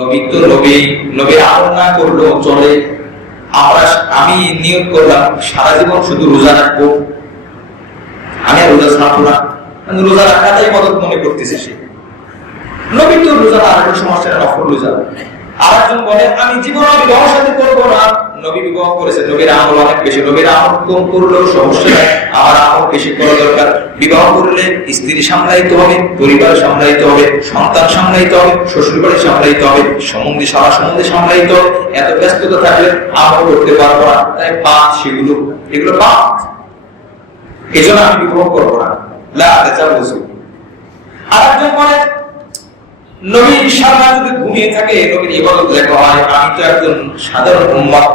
নবী তো নবী আমল না করলেও চলে, আমি নিয়ত করলাম সারা জীবন শুধু রোজা রাখবো, আমি আর রোজা ছাড়বো না, রোজা রাখাটাই ইবাদত মনে করতেছে সে। নবী তো রোজা না রাখার সমস্যা, নফল রোজা। আর একজন বলে আমি জীবনে বিবাহ সাথে করবো না, নবী বিবাহ করেছে, নবীর আমল অনেক বেশি, নবীর আমল কম করলেও সমস্যা নাই, আমার আমল বেশি করা দরকার। বিবাহ করলে স্ত্রী সামলাইতে হবে, পরিবার সামলাইতে হবে, সন্তান সামলাইতে হবে, শ্বশুর বাড়ি সামলাইতে হবে, সম্বন্ধে সারা সম্বন্ধে সামলাইতে হবে। এত ব্যস্ততা থাকলে আমল করতে পারবো না, তাই পাপ এগুলো পাপ, এই জন্য আমি বিবাহ করবো না। আর একজন বলে নবী সারা যদি ঘুমিয়ে থাকে, নবীর ইবাদত দেখা হয়, আমি তো একজন সাধারণ উম্মত,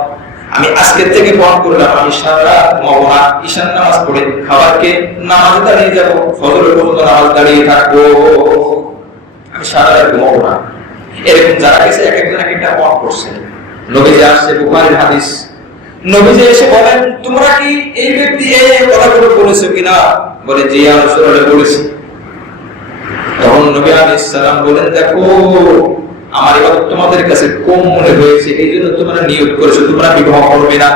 আমি আজকের থেকে পণ করলাম আমি সারা রাত ঘুমাবো না, ঈশান নামাজ পড়ে খাবারকে নামাজ দাঁড়িয়ে যাবো, ফজরের পর্যন্ত নামাজ দাঁড়িয়ে থাকবো, আমি সারা রাত ঘুমাবো না। এরকম যারা গেছে এক একজন এক একটা পণ করছে। নবীজি আসছে, বুখারীর হাদিস, নবীজি এসে বলেন তোমরা কি এই ব্যক্তি এই কথাগুলো বলেছো কিনা? বলে জি ইয়া রাসূলুল্লাহ বলেছি। তখন নবী আলাইহিস সালাম বলেন দেখো আমার ইবাদত তোমাদের কাছে কম মনে হয়েছে, এই জন্য তোমরা নিয়ত করেছো তোমরা বিবাহ করবে না,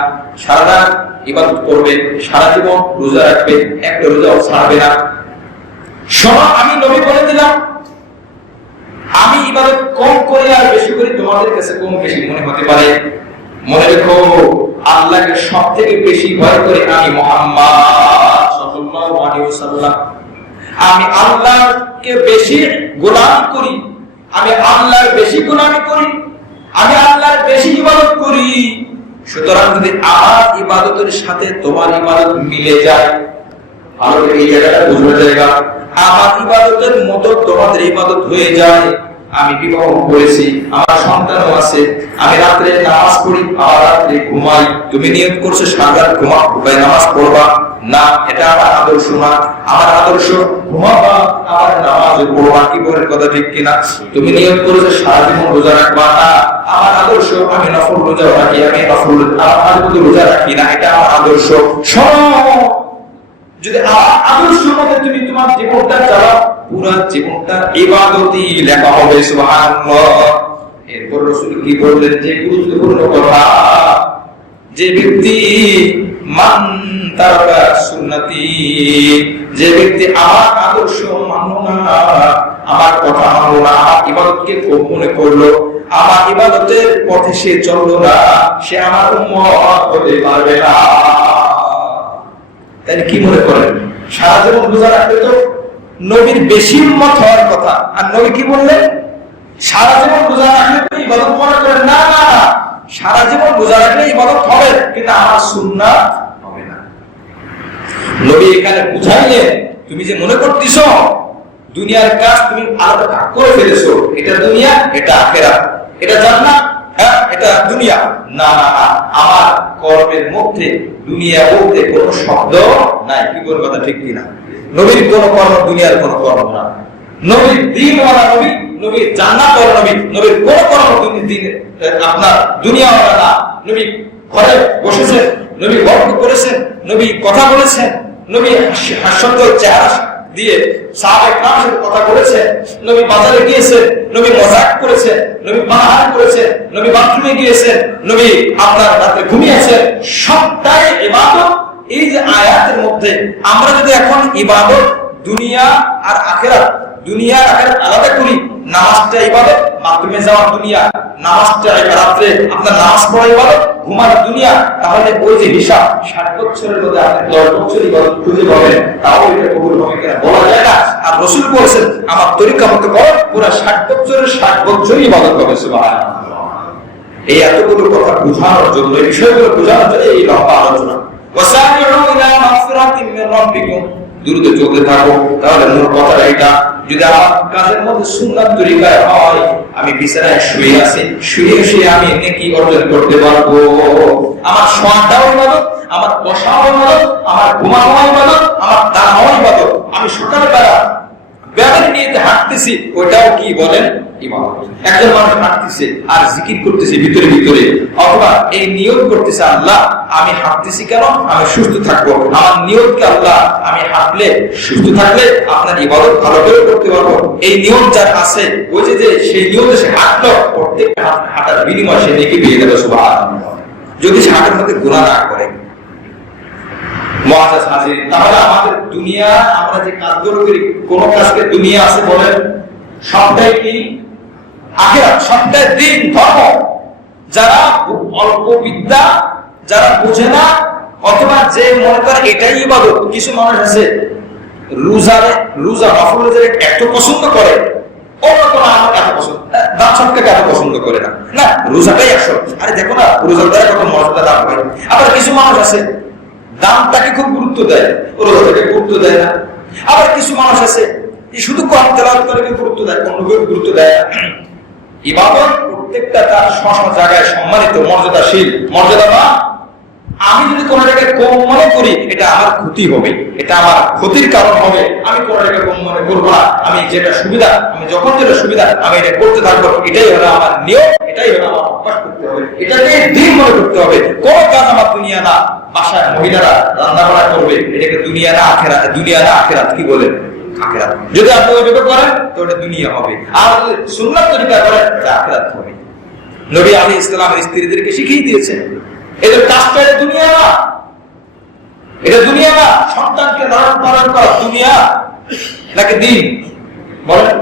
সারা রাত ইবাদত করবে, সারা জীবন রোজা রাখবে, একটা রোজাও ছাড়বে না। শোনো আমি নবী বলে দিলাম, আমি ইবাদত কম করি আর বেশি করি তোমাদের কাছে কম বেশি মনে হতে পারে, মনে রেখো আল্লাহকে সবথেকে বেশি ভয় করে আমি মুহাম্মদ সাল্লাল্লাহু আলাইহি ওয়াসাল্লাম, আমি আল্লাহকে বেশি গোলাম করি, আমি আল্লাহর বেশি গোলামি করি, আমি আল্লাহর বেশি ইবাদত করি। সুতরাং যদি আমার ইবাদতের সাথে তোমার ইবাদত মিলে যায়, ভালো করে এই জায়গাটা বুঝতে জায়গা, আমার ইবাদতের মতো তোমাদের ইবাদত হয়ে যায়, আমি বিবাহ করেছি, আমার সন্তানও আছে, আমি রাত্রে নামাজ পড়ি, আমার রাত্রে ঘুমাই, তুমি নিয়ত করছো সারা রাত ঘুমাবে নামাজ পড়বা না, এটা আমার আদর্শ না। আমার আদর্শ ঘুমাবা, আমার নামাজ পড়বা, কি বলেন কথা ঠিক কিনা? তুমি নিয়ত করেছো সারা জীবন রোজা রাখবা না, আমার আদর্শ আমি নফল রোজা রাখি, আমি নফল আমার মধ্যে রোজা রাখি না, এটা আমার আদর্শ। শোনো যদি আমার আদর্শ মতে তুমি তোমার জীবনটা চালাও, পুরো জীবনটা ইবাদতই লেখা হবে সুবহানাল্লাহ। এরপর রাসূল কি বললেন যে গুরুত্বপূর্ণ কথা, যে ব্যক্তি মান তারাকা সুন্নতি, যে ব্যক্তি আমার আদর্শ মানলো না, আমার কথা মানলো না, আমার ইবাদতকে কম মনে করলো, আমার ইবাদতের পথে সে চললো না, সে আমার উম্মত হতে পারবে না। তাই কি মনে করেন সারা জীবন রোজা রাখলে তো নবীর বেশি উম্মত হওয়ার কথা, আর নবী কি বললেন? সারা জীবন রোজা রাখলে তো ইবাদত মনে করেন না, না না, সারা জীবন রোজা রাখলে ইবাদত হবে, কিন্তু আমার সুন্নাত হবে না। নবী এখানে বুঝাইলেন, তুমি যে মনে করতেছো দুনিয়ার কাজ তুমি আলাদা ভাগ করে ফেলেছো, এটা দুনিয়া, এটা আখিরাত, এটা জান্নাত, হ্যাঁ এটা দুনিয়া, না না না, আমার কর্মের মধ্যে দুনিয়া বলতে কোনো শব্দ নাই। কি বলবো কথা ঠিক কিনা? নবীর কোন কর্ম দুনিয়ার কোন কর্ম না। নবীর দ্বীনওয়ালা নবী, নবীর জান্নাতওয়ালা নবী, নবীর কোন কর্ম আপনার দুনিয়াওয়ালা না। নবী ঘরে বসেছেন, নবী গল্প করেছেন, নবী কথা বলেছেন, নবী হাস্যজ্জ্বল চেহারা দিয়ে সাহাবায়ে কেরামের সাথে কথা বলেছেন, নবী বাজারে গিয়েছেন, নবী মজাক করেছেন, নবী পানাহার করেছেন, নবী বাথরুমে গিয়েছেন, নবী আপনার রাতে ঘুমিয়েছেন, সবটাই ইবাদত। এই যে আয়াতের মধ্যে আমরা যদি এখন ইবাদত দুনিয়া আর আখিরাত, দুনিয়া আর আখিরাত আলাদা করি, নামাজটা ইবাদত, বাথরুমে যাওয়া দুনিয়া, নামাজটা রাতে আপনার নামাজ পড়া ইবাদত, ঘুমানো দুনিয়া, তাহলে ওই যে হিসাব 60 বছরের মধ্যে আপনি 10 বছর ইবাদত খুঁজে পাবেন, তাও এটা কবুল হবে কিনা বলা যায় না। আর রাসূল বলেছেন আমার তরিকা মতো করো, পুরো 60 বছরের 60 বছরই ইবাদত হবে। সুবহানাল্লাহ। এই এতগুলো কথা বোঝানোর জন্য, এই বিষয়গুলো বোঝানোর জন্য এই লম্বা আলোচনা। ওয়াসাবিউ ইলা মাগফিরাতিন মির রাব্বিকুম, দ্রুত চলতে থাকো। তাহলে মূল কথাটা এটা, যদি আমার কাজের মধ্যে সুন্নাত তরিকায় হয়, আমি বিছানায় শুয়ে আছি, শুয়ে শুয়ে আমি নেকি অর্জন করতে পারবো। আমার শোয়াটাও ইবাদত, আমার বসাও ইবাদত, আমার ঘুমানো ইবাদত, আমার দাঁড়ানো ইবাদত। আমি সকালবেলা ব্যায়াম নিয়ে হাঁটতেছি, ওইটাও কি বলেন? ইবাদত। একজন মানুষ হাঁটতেছে আর জিকির করতেছে ভিতরে ভিতরে, অথবা এই নিয়ত করতেছে আল্লাহ আমি হাঁটতেছি কেন? আমি সুস্থ থাকবো। আমার নিয়ত কি আল্লাহ আমি হাঁটলে সুস্থ থাকলে আপনার ইবাদত ভালো করে করতে পারবো। এই নিয়ত যার আছে, ওই যে সেই নিয়তে সে হাঁটলো, প্রত্যেকটা হাঁটার বিনিময়ে সে নেকি পেয়ে যাবে। সুবহানাল্লাহ। যদি সে হাঁটার মধ্যে গুনাহ না করে। তাহলে আমাদের দুনিয়া, আমরা যে কাজগুলো করি, কোন কাজকে দুনিয়া আছে বলেন? সবটাই কি আখিরাত, সবটাই দ্বীন ধর্ম। যারা অল্প বিদ্যা, যারা বোঝে না, অথবা যে মনে করে এটাই ইবাদত। কিছু মানুষ আছে রোজা নফল এত পছন্দ করে, অন্য কোন আমল এত পছন্দ, দান সৎকারকে এত পছন্দ করে না, না রোজাটাই আসল। আরে দেখো না রোজার দ্বারা কত মর্যাদা লাভ হয়। আবার কিছু মানুষ আছে দামটাকে খুব গুরুত্ব দেয়, রোজাটাকে গুরুত্ব দেয় না। আবার কিছু মানুষ আছে শুধু কোরআন তেলাওয়াত করে গুরুত্ব দেয়, অন্যকে গুরুত্ব দেয় না। ইবাদত প্রত্যেকটা তার স্ব জায়গায় সম্মানিত, মর্যাদাশীল, মর্যাদাবান। আমি যদি কোন জায়গায় কম মনে করি, এটা আমার ক্ষতি হবে, এটা আমার ক্ষতির কারণ হবে। আমি কোন জায়গায় কম মনে করবো না। আমি যেটা সুবিধা, আমি যখন যেটা সুবিধা আমি এটা করতে থাকবো। এটাই হলো আমার নিয়ম, এটাই হলো আমার অভ্যাস করতে হবে, এটাকে দিন মনে করতে হবে। কোন কাজ আমার দুনিয়া না। বাসায় মহিলারা রান্না বান্না করবে, এটাকে দুনিয়া না আখিরাত, দুনিয়া না আখিরাত কি বলেন? আখিরাত। যদি আপনি ওইভাবে করেন তো ওটা দুনিয়া হবে, আর যদি সুন্নাত তরিকা করেন এটা আখিরাত হবে। নবী আলাইহিস সালামের স্ত্রীদেরকে শিখিয়ে দিয়েছেন এদের কাজটা দুনিয়া না, এটা দুনিয়া না। সন্তানকে লালন পালন করা দুনিয়া নাকি দিন? বলেন।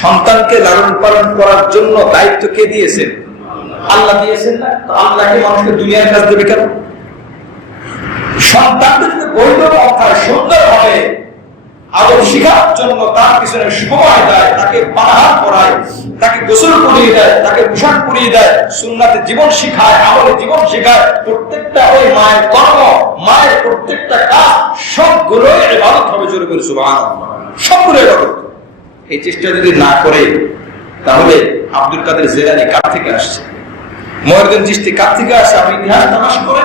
সন্তানকে লালন পালন করার জন্য দায়িত্ব কে দিয়েছেন? আল্লাহ দিয়েছেন না? তো আল্লাহকে মানুষকে দুনিয়ার কাজ দেবে কেন? সন্তানকে যদি বৈধ অর্থাৎ সুন্দর হবে আদব শিখার জন্য তার পিছনে সময় দেয়, তাকে পানাহার করায়, তাকে গোসল করিয়ে দেয়, তাকে পোশাক পরিয়ে দেয়, সুন্নাতে জীবন শিখায়, আমলে জীবন শিখায়, প্রত্যেকটা ওই মায়ের কর্ম, মায়ের প্রত্যেকটা কাজ সবগুলোই ইবাদত হবে। জোরে বলে সুবহানাল্লাহ। সবগুলো ইবাদত। এই চেষ্টা যদি না করে, তাহলে আব্দুল কাদের জিলানী কার থেকে আসছে, মুহিউদ্দিন চিশতি কার থেকে আসছে? আপনি ইতিহাস তালাশ করে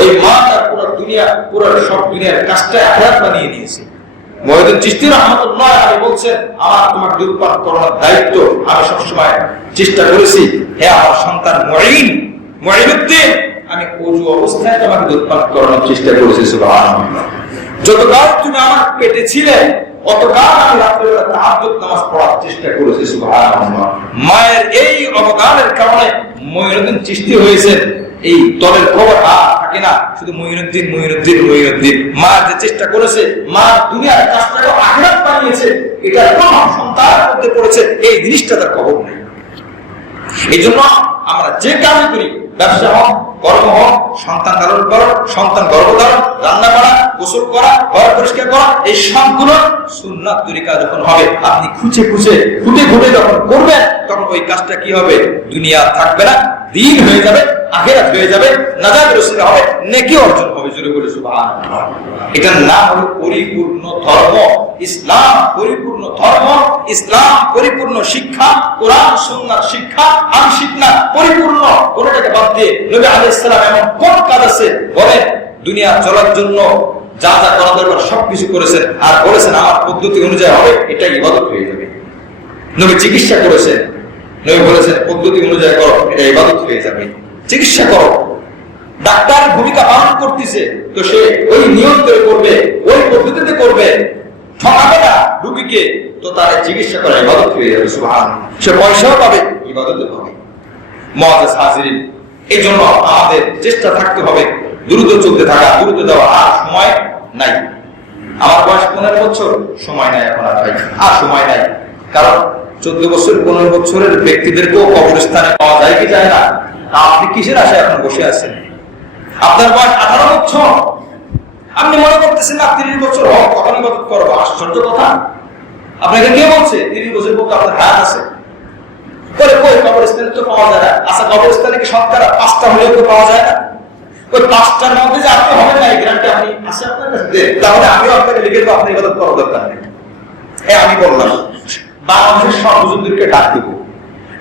ওই মা তার পুরো দুনিয়া, পুরো সব দুনিয়ার কাজটা আখিরাত বানিয়ে দিয়েছে। মুহিউদ্দিন চিশতি রাহমাতুল্লাহ আলাইহি বলছেন, আমার তোমাকে দুধ পান করানোর দায়িত্ব আমি সবসময় চেষ্টা করেছি, হে আমার সন্তান মুঈনুদ্দিন, আমি ওযু অবস্থায় তোমাকে দুধ পান করানোর চেষ্টা করেছি। সুবহানাল্লাহ। যতকাল তুমি আমার পেটে ছিলে অতকাল আমি রাত্রিবেলা তাহাজ্জুদ নামাজ পড়ার চেষ্টা করেছি। সুবহানাল্লাহ। মায়ের এই অবদানের কারণে মুঈনুদ্দিন চিশতি হয়েছে। এই দলের খবর থাকে না, শুধু মুঈনুদ্দিন মুঈনুদ্দিন মুঈনুদ্দিন। মা যে চেষ্টা করেছে, মা দুনিয়ার কাজটাকে আখিরাত বানিয়েছে, এটা কোন সন্তানের মধ্যে পড়েছে এই জিনিসটা তার খবর নেই। এই জন্য আমরা যে কাজ করি, ব্যবসা হোক, কর্ম হোক, সন্তান লালন পালন, সন্তান গর্ভধারণ, রান্না করা, গোসল করা, ঘর পরিষ্কার করা, এই সবগুলো সুন্নাত তরিকা যখন হবে, আপনি খুঁজে খুঁজে খুঁটে খুঁটে যখন করবেন, তখন ওই কাজটা কি হবে? দুনিয়া থাকবে না, দিন হয়ে যাবে, আখিরাত হয়ে যাবে, নাজাত রসিলা হবে, নেকি অর্জন হবে। জোরে বলে সুবহানাল্লাহ। এটার নাম হলো পরিপূর্ণ ধর্ম ইসলাম। পরিপূর্ণ ধর্ম ইসলাম, পরিপূর্ণ শিক্ষা, কোরআন সুন্নাহর শিক্ষা, আংশিক না, পরিপূর্ণ। কোনটাকে বাদ দিয়ে নবী আলাইহিস সালাম এমন কোন কাজ আছে বলেন দুনিয়া চলার জন্য যা যা করা দরকার সবকিছু করেছেন, আর বলেছেন আমার পদ্ধতি অনুযায়ী হবে, এটা ইবাদত হয়ে যাবে। নবী চিকিৎসা করেছেন, নবী বলেছেন পদ্ধতি অনুযায়ী করো, এটা ইবাদত হয়ে যাবে। চিকিৎসা করো, ডাক্তার ভূমিকা পালন করতেছে, তো সে ওই নিয়ম করে করবে, ওই পদ্ধতিতে করবে, ঠকাবে না রোগীকে, তো তার চিকিৎসা করা ইবাদত হয়ে যাবে। সুবহানাল্লাহ। সে পয়সাও পাবে, ইবাদতও পাবে। মুআজ্জাজ হাজিরিন, এই জন্য আমাদের চেষ্টা থাকতে হবে দ্রুত চলতে থাকা, দ্রুত দেওয়া। আর সময় নাই। আমার বয়স 15 বছর, সময় নাই এখন আর ভাই, আর সময় নাই। কারণ 14 বছর 15 বছরের ব্যক্তিদেরকেও কবরস্থানে পাওয়া যায় কি যায় না? আপনি কিসের আশায় এখন বসে আছেন? আপনার বয়স 18 বছর, আপনি মনে করতেছেন না 30 বছর হোক তখন ইবাদত করবো। আশ্চর্য কথা। আপনাকে কে বলছে 30 বছর পর্যন্ত আপনার হায়াত আছে? বলে কই কবরস্থানে তো পাওয়া যায় না। আচ্ছা, কবরস্থানে কি শতকরা 5টা হলেও তো পাওয়া যায় না? ওই 5টার মধ্যে যে আপনি হবেন না, এই গ্যারান্টি আপনি আছে আপনার কাছে? তাহলে আমিও আপনাকে লিখে দেবো, আপনি ইবাদত করার দরকার নেই। আমি বললাম বাংলাদেশের সব হুজুরদেরকে ডাক দিব,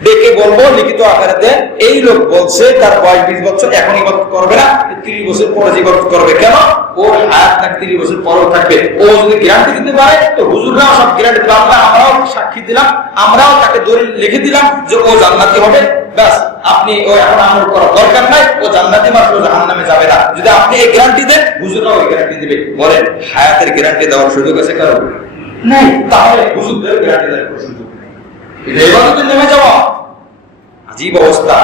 ডেকে বলবো লিখিত আকারে দেন, এই লোক বলছে তার বয়স 20 বছর, এখন ইবাদত করবে না, 30 বছর পরে ইবাদত করবে। কেন? ওর হায়াত নাকি 30 বছর পরেও থাকবে। ও যদি গ্যারান্টি দিতে পারে, তো হুজুররাও সব গ্যারান্টি দিলাম, আমরাও সাক্ষী দিলাম, আমরাও তাকে দলিল লিখে দিলাম যে ও জান্নাতি হবে। ব্যাস, আপনি ও এখন আমল করার দরকার নাই, ও জান্নাতি মাত্র জাহান্নামে যাবে না। যদি আপনি এই গ্যারান্টি দেন, হুজুররাও এই গ্যারান্টি দিবে। বলেন হায়াতের গ্যারান্টি দেওয়ার সুযোগ আছে কারো? নাই। তাহলে হুজুরদের গ্যারান্টি দেওয়ার সুযোগ নেই। এটা ইবাদতে নেমে যাওয়া আজীব অবস্থা।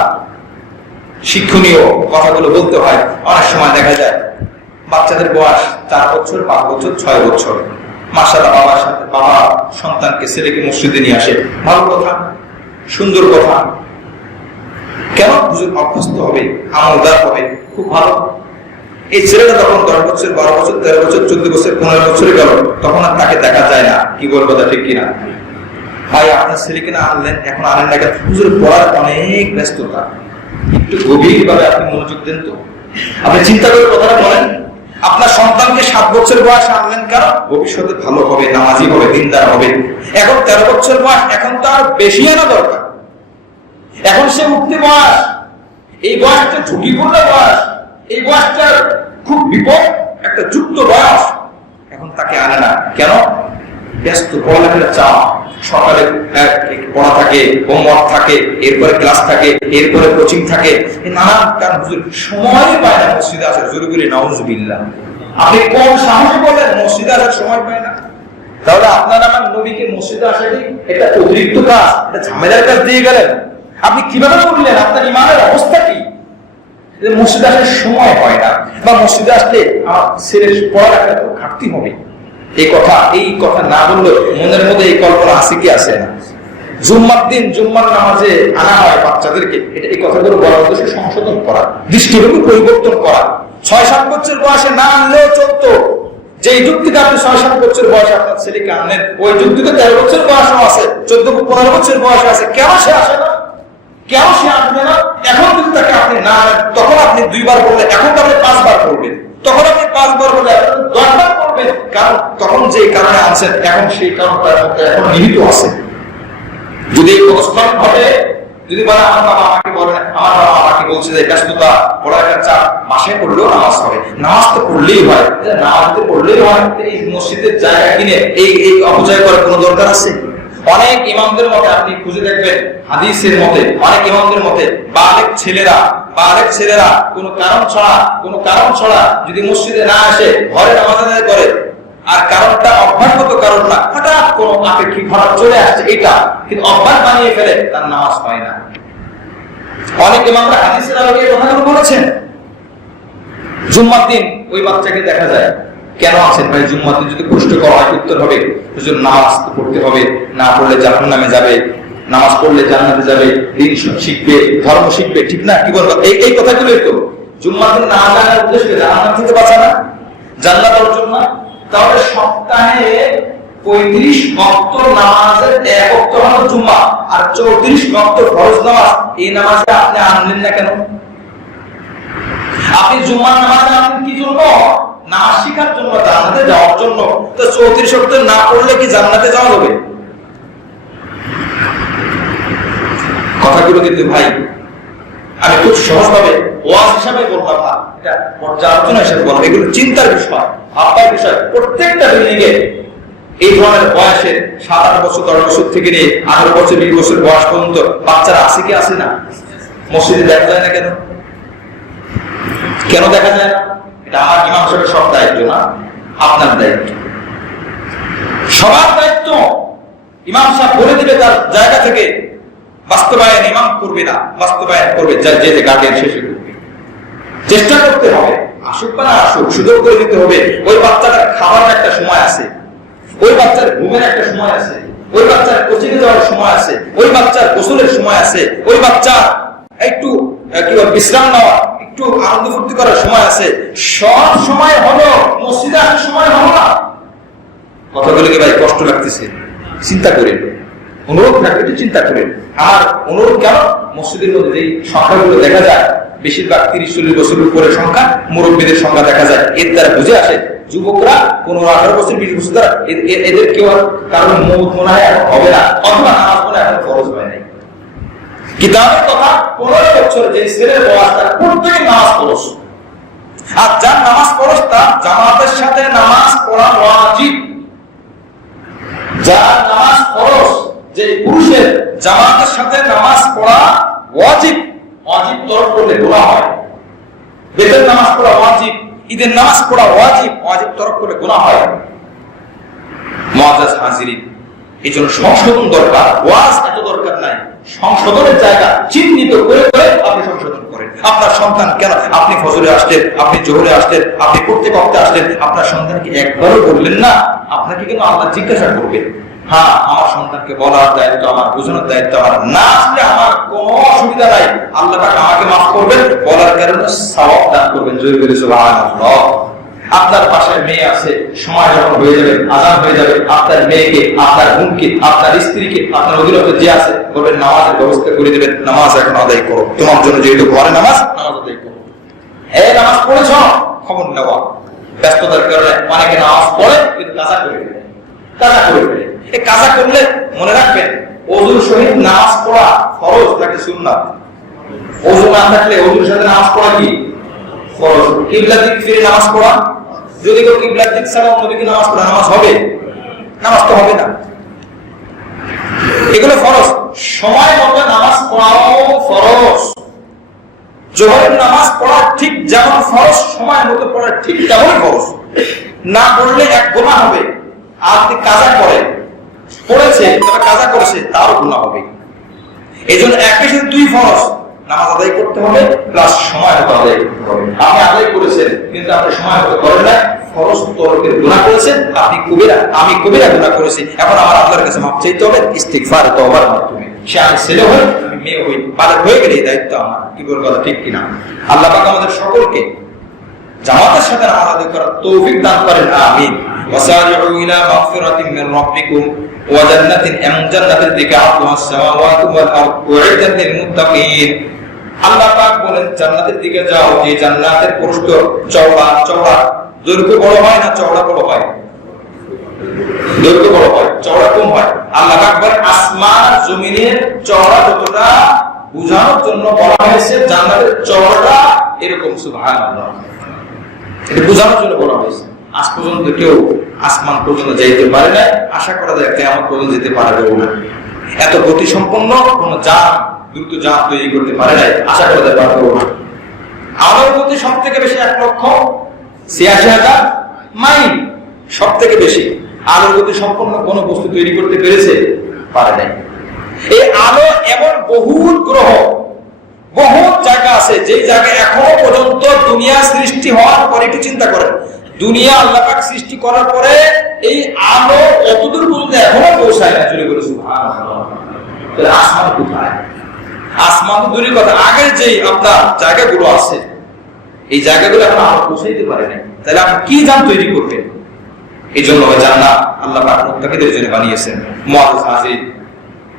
শিক্ষণীয় কথাগুলো বলতে হয়। অনেক সময় দেখা যায় বাচ্চাদের বয়স 4 বছর, 5 বছর, 6 বছর, মাশাআল্লাহ বাবার সাথে বাবা সন্তানকে ছেলেকে মসজিদে নিয়ে আসে। ভালো কথা, সুন্দর কথা। কেন? হুজুর অভ্যস্ত হবে, আমলদার হবে, খুব ভালো। এই ছেলেটা তখন 10 বছর, 12 বছর, 13 বছর, 14 বছর, 15 বছরে গেল, তখন আর তাকে দেখা যায় না। কি বলবো, তা ঠিক কিনা? ভাই আপনার ছেলেকে না আনলেন, এখন আনেন না কেন? হুজুর পড়ার অনেক ব্যস্ততা। একটু গভীর ভাবে আপনি মনোযোগ দেন তো। আপনি চিন্তা করে কথাটা বলেন। আপনার সন্তানকে 7 বছর বয়সে আনলেন কেন? ভবিষ্যতে ভালো হবে, নামাজি হবে, দিনদার হবে। এখন 13 বছর বয়স, এখন তো আর বেশি আনা দরকার। এখন সে উঠতে বয়স, এই বয়সটা ঝুঁকিপূর্ণ বয়স, এই বয়সটা খুব বিপদ একটা যুক্ত বয়স। এখন তাকে আনে না কেন? ব্যস্ত, পড়ালেখার চাপ, সকালে পড়া থাকে, হোমওয়ার্ক থাকে, এরপরে ক্লাস থাকে, এরপরে কোচিং থাকে, নানান কারণ সময় পায় না মসজিদে আসার। জোরে করে নাউজুবিল্লাহ। আপনি কোন সাহসে বলেন মসজিদে আসার সময় পায় না? তাহলে আপনার আমার নবীকে মসজিদে আসাটি এটা অতিরিক্ত কাজ, এটা ঝামেলার কাজ দিয়ে গেলেন। আপনি কিভাবে করলেন? আপনার ইমানের অবস্থা কি? মসজিদে আসার সময় হয় না, বা মসজিদে আসলে আমার ছেলের পড়ালেখা তো ঘাটতি হবে। এই কথা না বললে মনের মধ্যে এই কল্পনা আসে কি আসে না? জুম্মার দিন জুম্মার নামাজে আনা হয় বাচ্চাদেরকে, এটা এই কথাগুলো বলার উদ্দেশ্যে সংশোধন করা, দৃষ্টিভঙ্গি পরিবর্তন করা। 6-7 বছর বয়সে না আনলেও চলতো। যে যুক্তিতে আপনি 6-7 বছর বয়সে আপনার ছেলেকে আনলেন, ওই যুক্তিতে 13 বছর বয়সও আছে, 14-15 বছর বয়সে আছে। কেন সে আসে না? কেন সে আসবে না? এখন যদি তাকে আপনি না আনেন, তখন আপনি 2 বার বললেন, এখন তো আপনি 5 বার করবেন, তখন আপনি 5 বার বললে 10 বার করবেন। কারণ তখন যে কারণে আনছেন, এখন সেই কারণটার মধ্যে এখন নিহিত আছে। যদি প্রশ্ন ঘটে, যদি বলে আমার বাবা আমাকে বলে, আমার বাবা আমাকে বলছে যে ব্যস্ততা, পড়ালেখার চাপ, বাসায় পড়লেও নামাজ হবে, নামাজ তো পড়লেই হয়, নামাজ তো পড়লেই হয়, এই মসজিদের জায়গা কিনে এই অপচয় করার কোনো দরকার আছে? অনেক ইমামদের মতে আপনি খুঁজে দেখবেন, হাদিসের মতে অনেক ইমামদের মতে বালেগ ছেলেরা কোনো কারণ ছাড়া যদি মসজিদে না আসে, ঘরে নামাজ আদায় করে, আর কারণটা অভ্যাসগত কারণ না, হঠাৎ কোনো আপেক্ষিক ঘটনা চলে আসছে, এটা কিন্তু অভ্যাস বানিয়ে ফেলে, তার নামাজ হয় না। অনেক ইমামরা হাদিসের আলোকে এই কথাগুলো বলেছেন। জুম্মার দিন ওই বাচ্চাকে দেখা যায়, কেন আছেন ভাই জুম্মার দিন? যদি প্রশ্ন করা হয় উত্তর হবে হুজুর নামাজ পড়তে হবে, না পড়লে জাহান্নামে যাবে, নামাজ পড়লে জান্নাতে যাবে, দিন শিখবে, ধর্ম শিখবে, ঠিক না? কি বলবো? এই কথাগুলোই তো জুম্মার দিন না জানার উদ্দেশ্য কি? জাহান্নাম থেকে বাঁচা না, জান্নাত অর্জন না। তাহলে সপ্তাহে 35 ওয়াক্ত নামাজের এক ওয়াক্ত হলো জুম্মা, আর 34 ওয়াক্ত ফরজ নামাজ। এই নামাজে আপনি আনলেন না কেন? আপনি জুম্মার নামাজ আনলেন কি জন্য? নামাজ শেখার জন্য, জান্নাতে যাওয়ার জন্য। তো 34 ওয়াক্ত না পড়লে কি জান্নাতে যাওয়া যাবে? কথাগুলো কিন্তু ভাই আমি খুব সহজভাবে ওয়াজ হিসাবে বললাম না, এটা পর্যালোচনা হিসেবে বললাম। এগুলো চিন্তার বিষয়, ভাববার বিষয়। প্রত্যেকটা বিল্ডিং এ এই ধরনের বয়সের 7-8 বছর 10 বছর থেকে নিয়ে 18 বছর 20 বছর বয়স পর্যন্ত বাচ্চারা আছে কি আছে না? মসজিদে দেখা যায় না কেন? কেন দেখা যায় না? এটা আমার ইমাম সাহেবের সব দায়িত্ব না, আপনার দায়িত্ব, সবার দায়িত্ব। ইমাম সাহেব বলে দিবে তার জায়গা থেকে, বাস্তবায়ন ইমাম করবে না, বাস্তবায়ন করবে যে গার্ডিয়ান শেষে করবে। চেষ্টা করতে হবে, আসুক বা না আসুক, সুযোগ করে দিতে হবে। ওই বাচ্চাটার খাবারের একটা সময় আছে, ওই বাচ্চার ঘুমের একটা সময় আছে, ওই বাচ্চার কোচিংয়ে যাওয়ার সময় আছে, ওই বাচ্চার গোসলের সময় আছে, ওই বাচ্চা একটু বিশ্রাম নেওয়া, একটু আনন্দ ফুর্তি করার সময় আছে। সব সময় হলো মসজিদে আসার সময় হলো না। কথাগুলো কি ভাই কষ্ট লাগতেছে? চিন্তা করেন, অনুরোধ থাকবে একটু চিন্তা করেন। আর অনুরোধ কেন? মসজিদের মধ্যে এই সংখ্যাগুলো দেখা যায়, বেশিরভাগ 30-40 বছরের উপরে সংখ্যা, মুরব্বীদের সংখ্যা দেখা যায়। এর দ্বারা বুঝে আসে যুবকরা 15-18 বছর 20 বছর দ্বারা এদের কেউ কারণ মৌত মনে হয় হবে না, অথবা নামাজ মনে এখন ফরজ হয় নাই। কিতাবের কথা 15 বছর যে ছেলের বয়স তার প্রত্যেকে নামাজ ফরজ। আর যার নামাজ ফরজ তার জামাতের সাথে নামাজ পড়া ওয়াজিব। যার নামাজ ফরজ, যে পুরুষের জামাতের সাথে নামাজ পড়া ওয়াজিব, ওয়াজিব তরক করলে গুনাহ হয়। বেতের নামাজ পড়া ওয়াজিব, ঈদের নামাজ পড়া ওয়াজিব, ওয়াজিব তরক করলে গুনাহ হয়। মুআজ্জাজ হাজিরিন, এইজন্য সংশোধন দরকার। ওয়াজ এত দরকার নাই, সংশোধনের জায়গা চিহ্নিত করে করে আপনি সংশোধন করেন। আপনার সন্তান কেন, আপনি ফজরে আসলেন, আপনি জোহরে আসলেন, আপনি প্রত্যেক ওয়াক্তে আসলেন, আপনার সন্তানকে একবারও বললেন না, আপনাকে কিন্তু আল্লাহ জিজ্ঞাসা করবেন। হ্যাঁ, আমার সন্তানকে বলার দায়িত্ব আমার, বোঝানোর দায়িত্ব আমার। না আসলে আমার কোনো অসুবিধা নাই, আল্লাহ পাক আমাকে মাফ করবেন, বলার কারণে সওয়াব দান করবেন। জয় বলি সুবহানাল্লাহ। আপনার পাশে মেয়ে আছে, সময় যখন হয়ে যাবে, আযান হয়ে যাবে, আপনার মেয়েকে, আপনার বোনকে, আপনার স্ত্রীকে, আপনার অধীনস্থ যে আছে বলবেন নামাজের ব্যবস্থা করে দিবেন, নামাজ এখন আদায় করো, তোমার জন্য যেহেতু ঘরে নামাজ, নামাজ আদায় করো। এই নামাজ পড়েছ, খবর নেওয়া। ব্যস্ততার কারণে অনেকে নামাজ পড়ে কিন্তু কাজা করে ফেলে, কাজা করে ফেলে। এই কাজা করলে মনে রাখবেন, ওযুর সহিত নামাজ পড়া ফরজ নাকি সুন্নাত? ওযু না থাকলে ওযুর সাথে নামাজ পড়া কি ফরজ? কিবলা দিক ফিরে নামাজ পড়া, যদি কেউ কিবলা দিক ছাড়া অন্যদিকে নামাজ পড়া, নামাজ হবে? নামাজ তো হবে না। এগুলো ফরজ। সময় মতো নামাজ পড়াও ফরজ। জোহরের নামাজ পড়া ঠিক যেমন ফরজ, সময় মতো পড়া ঠিক তেমনই ফরজ। না পড়লে এক গুনাহ হবে। আর যদি কাজা করে, পড়েছে তবে কাজা করেছে, তারও গুনাহ হবে। এইজন্য একই সাথে দুই ফরজ, নামাজ আদায় করতে হবে প্লাস সময় মতো আদায় করতে হবে। আপনি আদায় করেছেন কিন্তু আপনি সময় মতো করেন না, ফরজ তরকের গুনাহ করেছেন, আপনি কবিরা, আমি কবিরা গুনাহ করেছি। এখন আমার আল্লাহর কাছে মাফ চাইতে হবে ইস্তিগফার, তওবার মাধ্যমে। সে আমি ছেলে হই, আমি মেয়ে হই, বালক হয়ে গেলে এই দায়িত্ব আমার। কি বল কথা ঠিক কিনা? আল্লাহ পাক আমাদের সকলকে জামাতের সাথে নামাজ আদায় করার তৌফিক দান করেন, আমিন। ওয়াসারিউ ইলা মাগফিরাতিন মির রাব্বিকুম ওয়া জান্নাতিন, এমন জান্নাতের দিকে আরদুহাস সামাওয়াতু ওয়াল আরদ উইদাত লিল মুত্তাকিন। আল্লাহ পাক বলেন জান্নাতের দিকে যাও, যে জান্নাতের প্রস্থ চওড়া চওড়া, দৈর্ঘ্য বড় হয় না চওড়া বড় হয়? দৈর্ঘ্য বড় হয়, চওড়া কম হয়। আল্লাহ পাক বলেন আসমান জমিনের চওড়া যতটা বুঝানোর জন্য বলা হয়েছে, জান্নাতের চওড়াটা এরকম। সুবহানাল্লাহ, এটা বোঝানোর জন্য বলা হয়েছে। আজ পর্যন্ত কেউ আসমান পর্যন্ত যাইতে পারে না, আশা করা যায় কিয়ামত পর্যন্ত যেতে পারবেও না। এত গতি সম্পন্ন কোন যান, দ্রুত যান তৈরি করতে পারে না, আশা করা যায় পারবেও না। আলোর গতি সব থেকে বেশি 1,86,000 মাইল, সব থেকে বেশি। আলোর গতি সম্পন্ন কোন বস্তু তৈরি করতে পেরেছে? পারে নাই। এই আলো এমন বহুত গ্রহ, বহুত জায়গা আছে, যে জায়গায় এখনো পর্যন্ত দুনিয়া সৃষ্টি হওয়ার পরে, একটু চিন্তা করেন, দুনিয়া আল্লাহ পাক সৃষ্টি করার পরে এই আলো অতদূর পর্যন্ত এখনো পৌঁছায় না। চলে গেল সুবহানাল্লাহ। তাহলে আসমান কোথায়? আসমান তো দূরের কথা, আগের যেই আপনার জায়গাগুলো আছে, এই জায়গাগুলো এখন আমরা পৌঁছাইতে পারি নাই, তাহলে আপনি কি জান তৈরি করবেন? এই জন্য জান্নাত আল্লাহ পাক মুত্তাকিদের জন্য বানিয়েছেন। মুআজ্জাজ হাজির,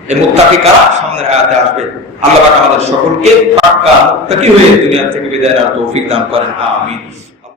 এই মুত্তাকি কারা সামনের আয়াতে আসবে। আল্লাহ পাক আমাদের সকলকে পাক্কা মুত্তাকি হয়ে দুনিয়া থেকে বিদায় নেওয়ার তৌফিক দান করেন, আমিন।